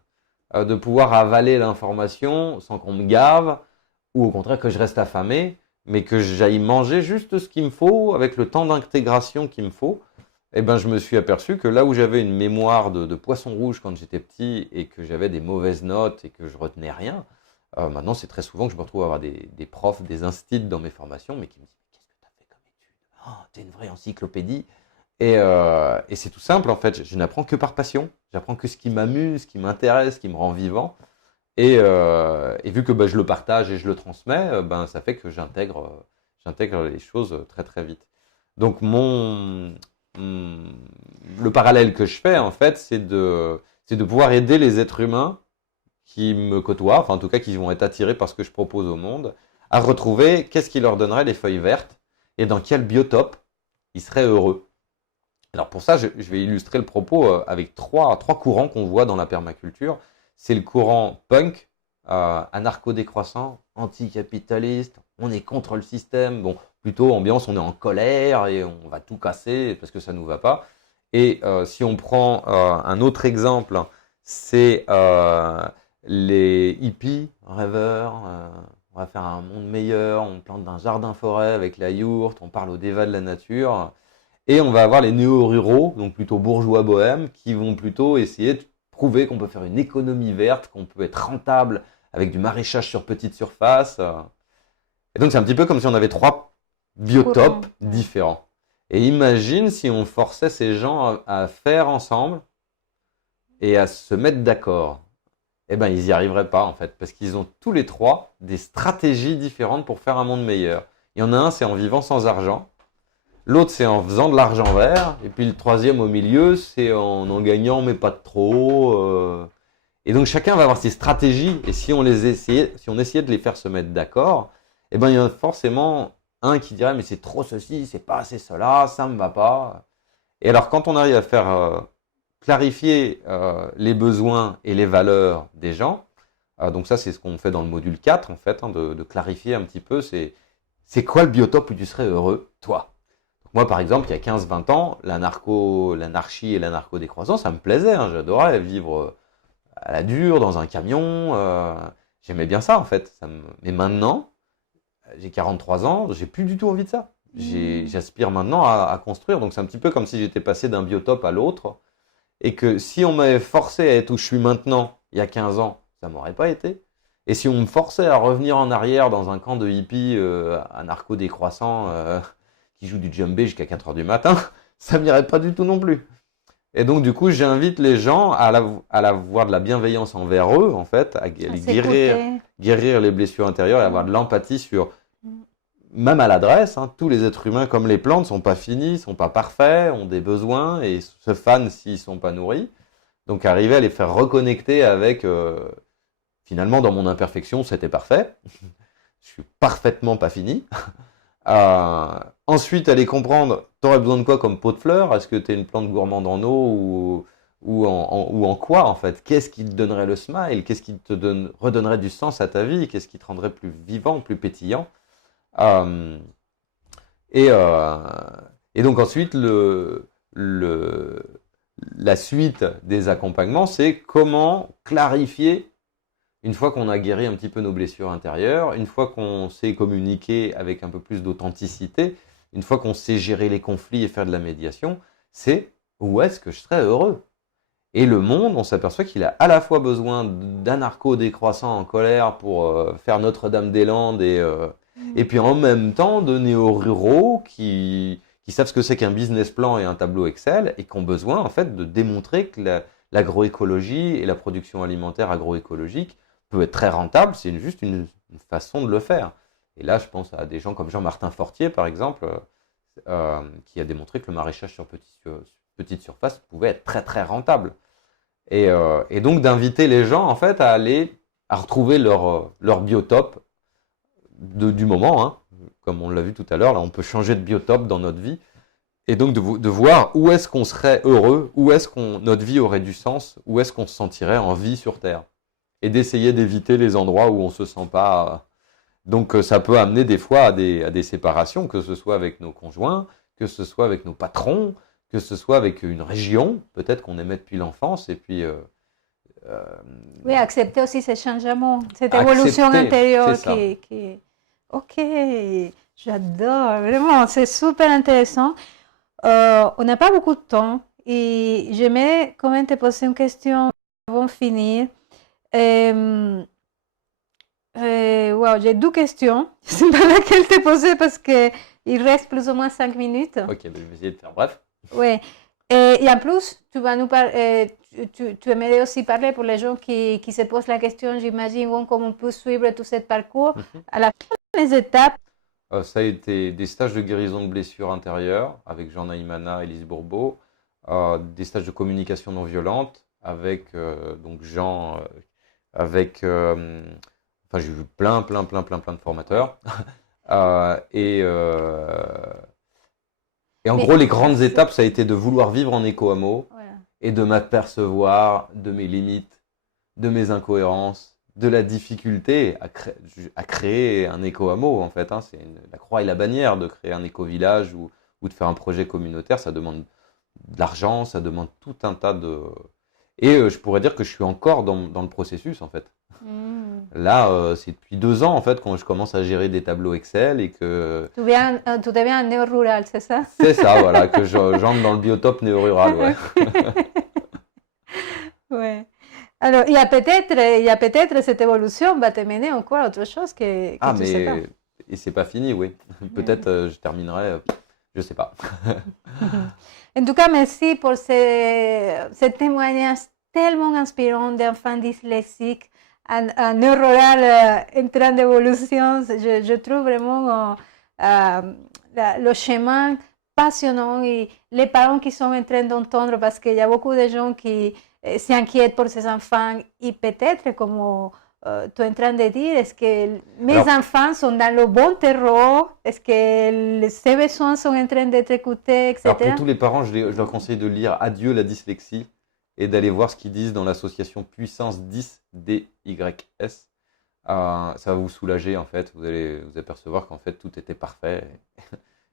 de pouvoir avaler l'information sans qu'on me gave, ou au contraire que je reste affamé, mais que j'aille manger juste ce qu'il me faut, avec le temps d'intégration qu'il me faut, eh ben, je me suis aperçu que là où j'avais une mémoire de poisson rouge quand j'étais petit et que j'avais des mauvaises notes et que je retenais rien, maintenant, c'est très souvent que je me retrouve à avoir des profs, des instits dans mes formations, mais qui me disent « Qu'est-ce que tu as fait comme étude? Oh, t'es une vraie encyclopédie !» Et c'est tout simple, en fait. Je n'apprends que par passion. J'apprends que ce qui m'amuse, ce qui m'intéresse, ce qui me rend vivant. Et vu que je le partage et je le transmets, ça fait que j'intègre les choses très, très vite. Donc, le parallèle que je fais, en fait, c'est de pouvoir aider les êtres humains qui me côtoient, enfin en tout cas qui vont être attirés par ce que je propose au monde, à retrouver qu'est-ce qui leur donnerait les feuilles vertes et dans quel biotope ils seraient heureux. Alors pour ça, je vais illustrer le propos avec trois courants qu'on voit dans la permaculture. C'est le courant punk, anarcho-décroissant, anticapitaliste, on est contre le système, bon, plutôt ambiance, on est en colère et on va tout casser parce que ça ne nous va pas. Et si on prend un autre exemple, c'est les hippies, rêveurs, on va faire un monde meilleur, on plante un jardin-forêt avec la yourte, on parle au débat de la nature. Et on va avoir les néo-ruraux, donc plutôt bourgeois bohèmes, qui vont plutôt essayer de prouver qu'on peut faire une économie verte, qu'on peut être rentable avec du maraîchage sur petite surface. Et donc c'est un petit peu comme si on avait 3 biotopes différents. Et imagine si on forçait ces gens à faire ensemble et à se mettre d'accord. Eh ben, ils n'y arriveraient pas, en fait, parce qu'ils ont tous les 3 des stratégies différentes pour faire un monde meilleur. Il y en a un, c'est en vivant sans argent. L'autre, c'est en faisant de l'argent vert. Et puis le troisième, au milieu, c'est en gagnant, mais pas de trop. Et donc, chacun va avoir ses stratégies. Et si on essayait de les faire se mettre d'accord, eh ben, il y en a forcément un qui dirait, mais c'est trop ceci, c'est pas assez cela, ça me va pas. Et alors, quand on arrive à faire clarifier les besoins et les valeurs des gens. Donc ça, c'est ce qu'on fait dans le module 4, en fait, de clarifier un petit peu, c'est quoi le biotope où tu serais heureux, toi? Donc moi, par exemple, il y a 15-20 ans, l'anarchie et l'anarcho-décroissance, ça me plaisait, hein, j'adorais vivre à la dure, dans un camion, j'aimais bien ça, en fait. Mais maintenant, j'ai 43 ans, j'ai plus du tout envie de ça. J'aspire maintenant à construire, donc c'est un petit peu comme si j'étais passé d'un biotope à l'autre. Et que si on m'avait forcé à être où je suis maintenant, il y a 15 ans, ça ne m'aurait pas été. Et si on me forçait à revenir en arrière dans un camp de hippies anarcho-décroissants qui jouent du djembé jusqu'à 4 heures du matin, ça m'irait pas du tout non plus. Et donc, du coup, j'invite les gens à avoir de la bienveillance envers eux, en fait, à les guérir les blessures intérieures et avoir de l'empathie sur, même à l'adresse, hein, tous les êtres humains, comme les plantes, sont pas finis, sont pas parfaits, ont des besoins et se fanent s'ils sont pas nourris. Donc, arriver à les faire reconnecter avec, finalement, dans mon imperfection, c'était parfait. Je suis parfaitement pas fini. Ensuite, aller comprendre, t'aurais besoin de quoi comme pot de fleurs? Est-ce que tu es une plante gourmande en eau ou en quoi, en fait? Qu'est-ce qui te donnerait le smile? Qu'est-ce qui te redonnerait du sens à ta vie? Qu'est-ce qui te rendrait plus vivant, plus pétillant? Euh, et, euh, et donc ensuite, la suite des accompagnements, c'est comment clarifier une fois qu'on a guéri un petit peu nos blessures intérieures, une fois qu'on sait communiquer avec un peu plus d'authenticité, une fois qu'on sait gérer les conflits et faire de la médiation, c'est où est-ce que je serais heureux? Et le monde, on s'aperçoit qu'il a à la fois besoin d'anarcho-décroissants en colère pour faire Notre-Dame-des-Landes et puis en même temps de néo-ruraux qui savent ce que c'est qu'un business plan et un tableau Excel et qui ont besoin en fait de démontrer que l'agroécologie et la production alimentaire agroécologique peut être très rentable, c'est juste une façon de le faire. Et là, je pense à des gens comme Jean-Martin Fortier, par exemple, qui a démontré que le maraîchage sur petite surface pouvait être très très rentable. Et donc d'inviter les gens en fait à aller à retrouver leur biotope du moment, hein. Comme on l'a vu tout à l'heure, là on peut changer de biotope dans notre vie. Et donc de voir où est-ce qu'on serait heureux, où est-ce qu'on notre vie aurait du sens, où est-ce qu'on se sentirait en vie sur Terre. Et d'essayer d'éviter les endroits où on se sent pas. Donc ça peut amener des fois à des séparations, que ce soit avec nos conjoints, que ce soit avec nos patrons, que ce soit avec une région, peut-être qu'on aimait depuis l'enfance, et puis Oui, accepter aussi ces changements, cette évolution intérieure c'est ça. qui... Ok, j'adore, vraiment, c'est super intéressant. On n'a pas beaucoup de temps et j'aimerais quand même te poser une question avant de finir. Wow, j'ai deux questions. Je ne sais pas laquelle te poser parce qu'il reste plus ou moins 5 minutes. Ok, ben, je vais essayer de faire bref. Oui. Et en plus, tu vas nous tu aimerais aussi parler pour les gens qui se posent la question, j'imagine, bon, comment on peut suivre tout ce parcours. À la fin des étapes. Ça a été des stages de guérison de blessures intérieures avec Jean Naïmana et Lise Bourbeau, des stages de communication non violente avec donc Jean, enfin j'ai vu plein de formateurs. Et en gros, les grandes étapes, ça a été de vouloir vivre en éco-hameau et de m'apercevoir de mes limites, de mes incohérences, de la difficulté à créer un éco-hameau, en fait. Hein. C'est la croix et la bannière de créer un éco-village ou de faire un projet communautaire. Ça demande de l'argent, ça demande tout un tas de... Et je pourrais dire que je suis encore dans le processus, en fait. Là, c'est depuis 2 ans, en fait, quand je commence à gérer des tableaux Excel et que... Tu deviens un néo-rural, c'est ça? C'est ça, voilà, que j'entre dans le biotope néo-rural, ouais. Ouais. Alors, il y a peut-être cette évolution va te mener encore à autre chose que tu sais pas. Et c'est pas fini, oui. Peut-être je terminerai, je sais pas. En tout cas, merci pour ce témoignage tellement inspirant d'enfants dyslexiques, un neuronal en train d'évolution. Je trouve vraiment le chemin passionnant et les parents qui sont en train d'entendre parce qu'il y a beaucoup de gens qui s'inquiètent pour ces enfants et peut-être comme tu es en train de dire, est-ce que mes enfants sont dans le bon terreau? Est-ce que ces besoins sont en train d'être écoutés, etc. Alors pour tous les parents, je leur conseille de lire Adieu la dyslexie et d'aller voir ce qu'ils disent dans l'association Puissance 10 DYS. Ça va vous soulager en fait, vous allez vous apercevoir qu'en fait tout était parfait.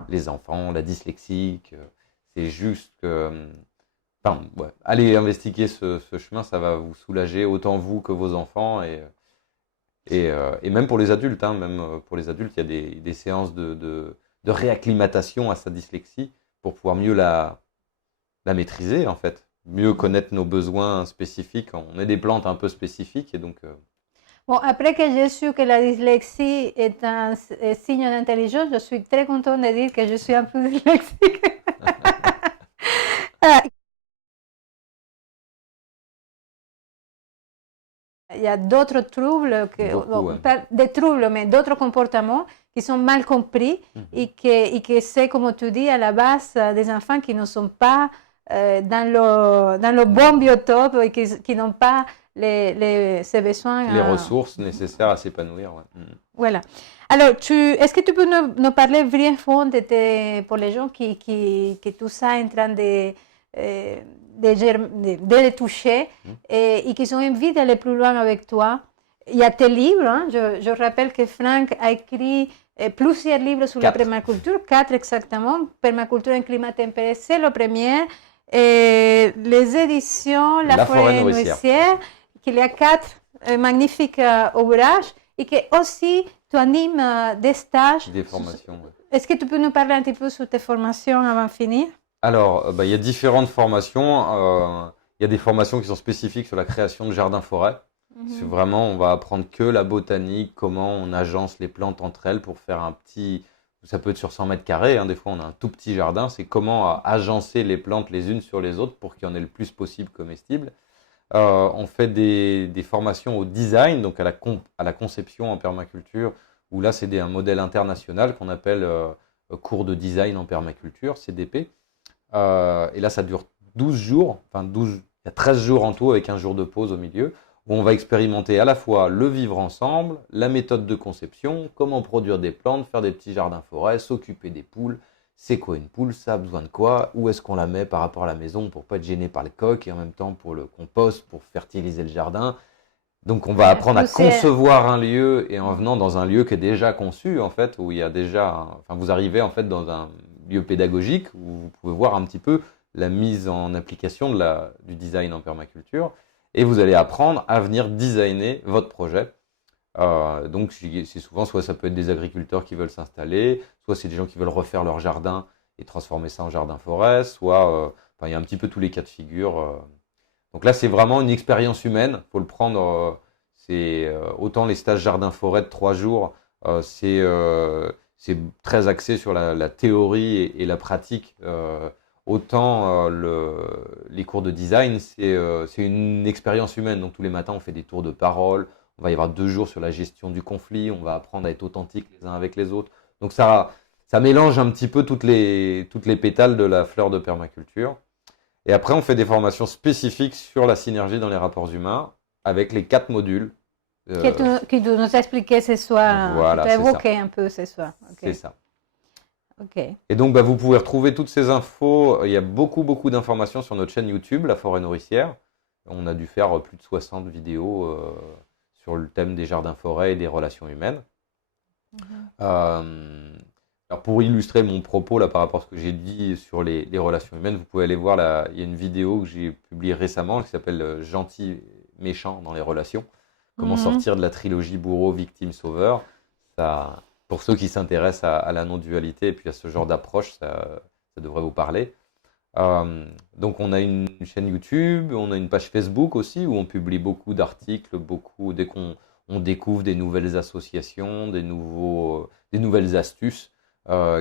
Les enfants, la dyslexie, c'est juste que... Enfin, ouais, allez investiguer ce chemin, ça va vous soulager, autant vous que vos enfants. Et même pour les adultes, hein, même pour les adultes, il y a des séances de réacclimatation à sa dyslexie pour pouvoir mieux la maîtriser, en fait. Mieux connaître nos besoins spécifiques. On est des plantes un peu spécifiques et donc... Bon, après que j'ai su que la dyslexie est un signe d'intelligence, je suis très contente de dire que je suis un peu dyslexique. Il y a d'autres troubles, pas des troubles, mais d'autres comportements qui sont mal compris et que c'est, comme tu dis, à la base des enfants qui ne sont pas dans le bon biotope et qui n'ont pas ces besoins. Les ressources nécessaires à s'épanouir. Ouais. Voilà. Alors, est-ce que tu peux nous parler brièvement pour les gens que tout ça est en train de les toucher et qui ont envie d'aller plus loin avec toi? Il y a tes livres. Hein? Je rappelle que Franck a écrit plusieurs livres sur la permaculture, 4 exactement. Permaculture en climat tempéré, c'est le premier. Les éditions La Forêt Nourricière, qu'il y a 4 magnifiques ouvrages et que aussi tu animes des stages. Des formations. Ouais. Est-ce que tu peux nous parler un petit peu sur tes formations avant de finir? Alors, il y a différentes formations. Il y a des formations qui sont spécifiques sur la création de jardins-forêts. Vraiment, on va apprendre que la botanique, comment on agence les plantes entre elles pour faire un petit... Ça peut être sur 100 mètres carrés, hein, des fois on a un tout petit jardin. C'est comment agencer les plantes les unes sur les autres pour qu'il y en ait le plus possible comestibles. On fait des formations au design, donc à la conception en permaculture, où là c'est un modèle international qu'on appelle cours de design en permaculture, CDP. Et là ça dure 12 jours, il y a 13 jours en tout avec un jour de pause au milieu, où on va expérimenter à la fois le vivre ensemble, la méthode de conception, comment produire des plantes, faire des petits jardins-forêts, s'occuper des poules. C'est quoi une poule? Ça a besoin de quoi? Où est-ce qu'on la met par rapport à la maison pour ne pas être gêné par le coq et en même temps pour le compost, pour fertiliser le jardin. Donc on va apprendre à concevoir un lieu et en venant dans un lieu qui est déjà conçu en fait, où il y a déjà, vous arrivez en fait dans un lieu pédagogique où vous pouvez voir un petit peu la mise en application du design en permaculture et vous allez apprendre à venir designer votre projet. Donc c'est souvent, soit ça peut être des agriculteurs qui veulent s'installer, soit c'est des gens qui veulent refaire leur jardin et transformer ça en jardin-forêt, soit il y a un petit peu tous les cas de figure. Donc là, c'est vraiment une expérience humaine, il faut le prendre, autant les stages jardin-forêt de 3 jours, c'est très axé sur la théorie et la pratique, autant les cours de design, c'est une expérience humaine, donc tous les matins on fait des tours de parole. On va y avoir 2 jours sur la gestion du conflit, on va apprendre à être authentique les uns avec les autres. Donc ça mélange un petit peu toutes les pétales de la fleur de permaculture. Et après, on fait des formations spécifiques sur la synergie dans les rapports humains avec les 4 modules. Que tu nous as expliqué ce soir, voilà, tu as évoqué un peu ce soir. Okay. C'est ça. Okay. Et donc, vous pouvez retrouver toutes ces infos. Il y a beaucoup d'informations sur notre chaîne YouTube, La Forêt Nourricière. On a dû faire plus de 60 vidéos sur le thème des jardins-forêts et des relations humaines. Alors pour illustrer mon propos là, par rapport à ce que j'ai dit sur les relations humaines, vous pouvez aller voir, il y a une vidéo que j'ai publiée récemment qui s'appelle « Gentil, méchant dans les relations ». Comment sortir de la trilogie bourreau, victime, sauveur. Ça, pour ceux qui s'intéressent à la non-dualité et puis à ce genre d'approche, ça devrait vous parler. Donc on a une chaîne YouTube, on a une page Facebook aussi où on publie beaucoup d'articles, dès qu'on découvre des nouvelles associations, des nouvelles astuces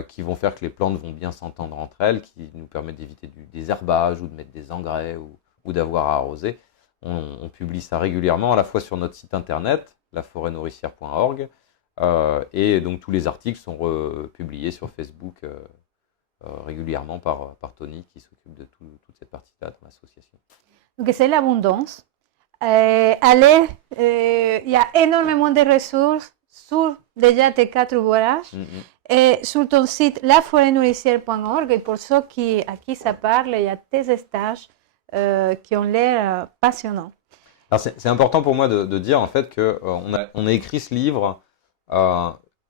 qui vont faire que les plantes vont bien s'entendre entre elles, qui nous permettent d'éviter du désherbage ou de mettre des engrais ou d'avoir à arroser. On publie ça régulièrement à la fois sur notre site internet, laforêtnourricière.org, et donc tous les articles sont publiés sur Facebook régulièrement par Tony qui s'occupe de toute cette partie-là dans l'association. Donc c'est l'abondance. Allez, il y a énormément de ressources sur déjà tes 4 ouvrages et sur ton site laforêtnourricière.org et pour ceux à qui ça parle, il y a tes stages qui ont l'air passionnants. Alors c'est important pour moi de dire en fait qu'on a écrit ce livre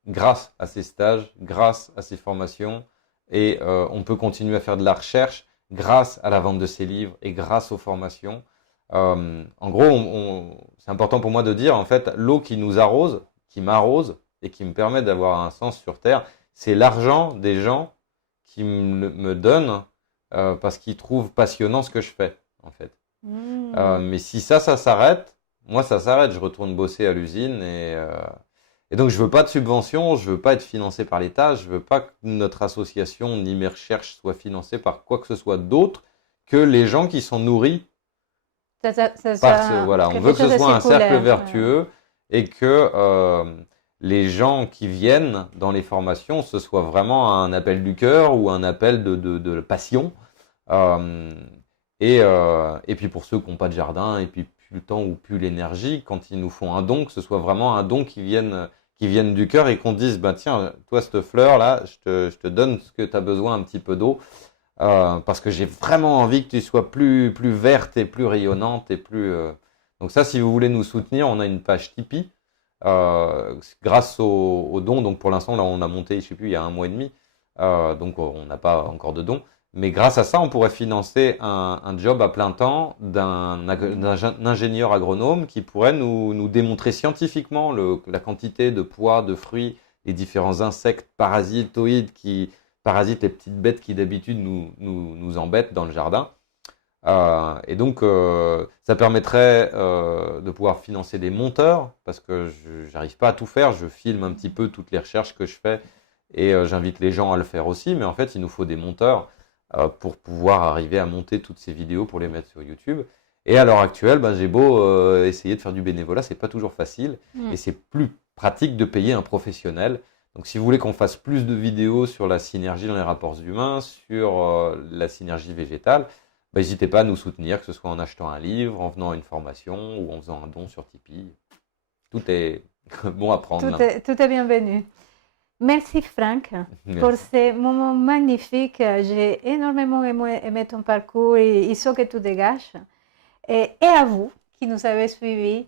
grâce à ces stages, grâce à ces formations et on peut continuer à faire de la recherche grâce à la vente de ces livres et grâce aux formations. En gros, c'est important pour moi de dire en fait l'eau qui nous arrose, qui m'arrose et qui me permet d'avoir un sens sur Terre, c'est l'argent des gens qui me donnent parce qu'ils trouvent passionnant ce que je fais en fait. Mais si ça s'arrête, moi, ça s'arrête. Je retourne bosser à l'usine et donc, je veux pas de subvention, je veux pas être financé par l'État, je veux pas que notre association ni mes recherches soient financées par quoi que ce soit d'autre que les gens qui sont nourris voilà. On veut que ce soit un cercle vertueux et que les gens qui viennent dans les formations, ce soit vraiment un appel du cœur ou un appel de passion. Et puis pour ceux qui n'ont pas de jardin et puis plus le temps ou plus l'énergie, quand ils nous font un don, que ce soit vraiment un don qui vienne du cœur et qu'on dise, bah tiens, toi cette fleur là, je te donne ce que tu as besoin, un petit peu d'eau, parce que j'ai vraiment envie que tu sois plus verte et plus rayonnante et plus. Donc ça, si vous voulez nous soutenir, on a une page Tipeee grâce aux dons. Donc pour l'instant là, on a monté, je sais plus, il y a 1 mois et demi, donc on n'a pas encore de dons. Mais grâce à ça, on pourrait financer un job à plein temps d'un ingénieur agronome qui pourrait nous démontrer scientifiquement la quantité de pois, de fruits, les différents insectes parasitoïdes qui parasitent les petites bêtes qui d'habitude nous embêtent dans le jardin. Et donc, ça permettrait de pouvoir financer des monteurs, parce que je n'arrive pas à tout faire. Je filme un petit peu toutes les recherches que je fais et j'invite les gens à le faire aussi. Mais en fait, il nous faut des monteurs pour pouvoir arriver à monter toutes ces vidéos pour les mettre sur YouTube. Et à l'heure actuelle, j'ai beau essayer de faire du bénévolat, c'est pas toujours facile et c'est plus pratique de payer un professionnel. Donc si vous voulez qu'on fasse plus de vidéos sur la synergie dans les rapports humains, sur la synergie végétale, n'hésitez pas à nous soutenir, que ce soit en achetant un livre, en venant à une formation ou en faisant un don sur Tipeee. Tout est bon à prendre. Tout est bienvenu. Merci Franck pour ces moments magnifiques. J'ai énormément aimé ton parcours et ce que tu dégages. Et à vous qui nous avez suivis,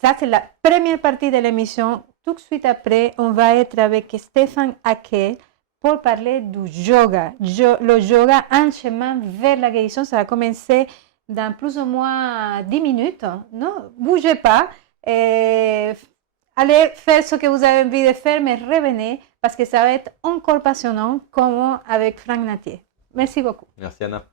ça c'est la première partie de l'émission. Tout de suite après, on va être avec Stéphane Haquet pour parler du yoga. Le yoga, un chemin vers la guérison, ça va commencer dans plus ou moins 10 minutes. Non, bougez pas. Allez faire ce que vous avez envie de faire, mais revenez parce que ça va être encore passionnant comme avec Franck Nattier. Merci beaucoup. Merci Anna.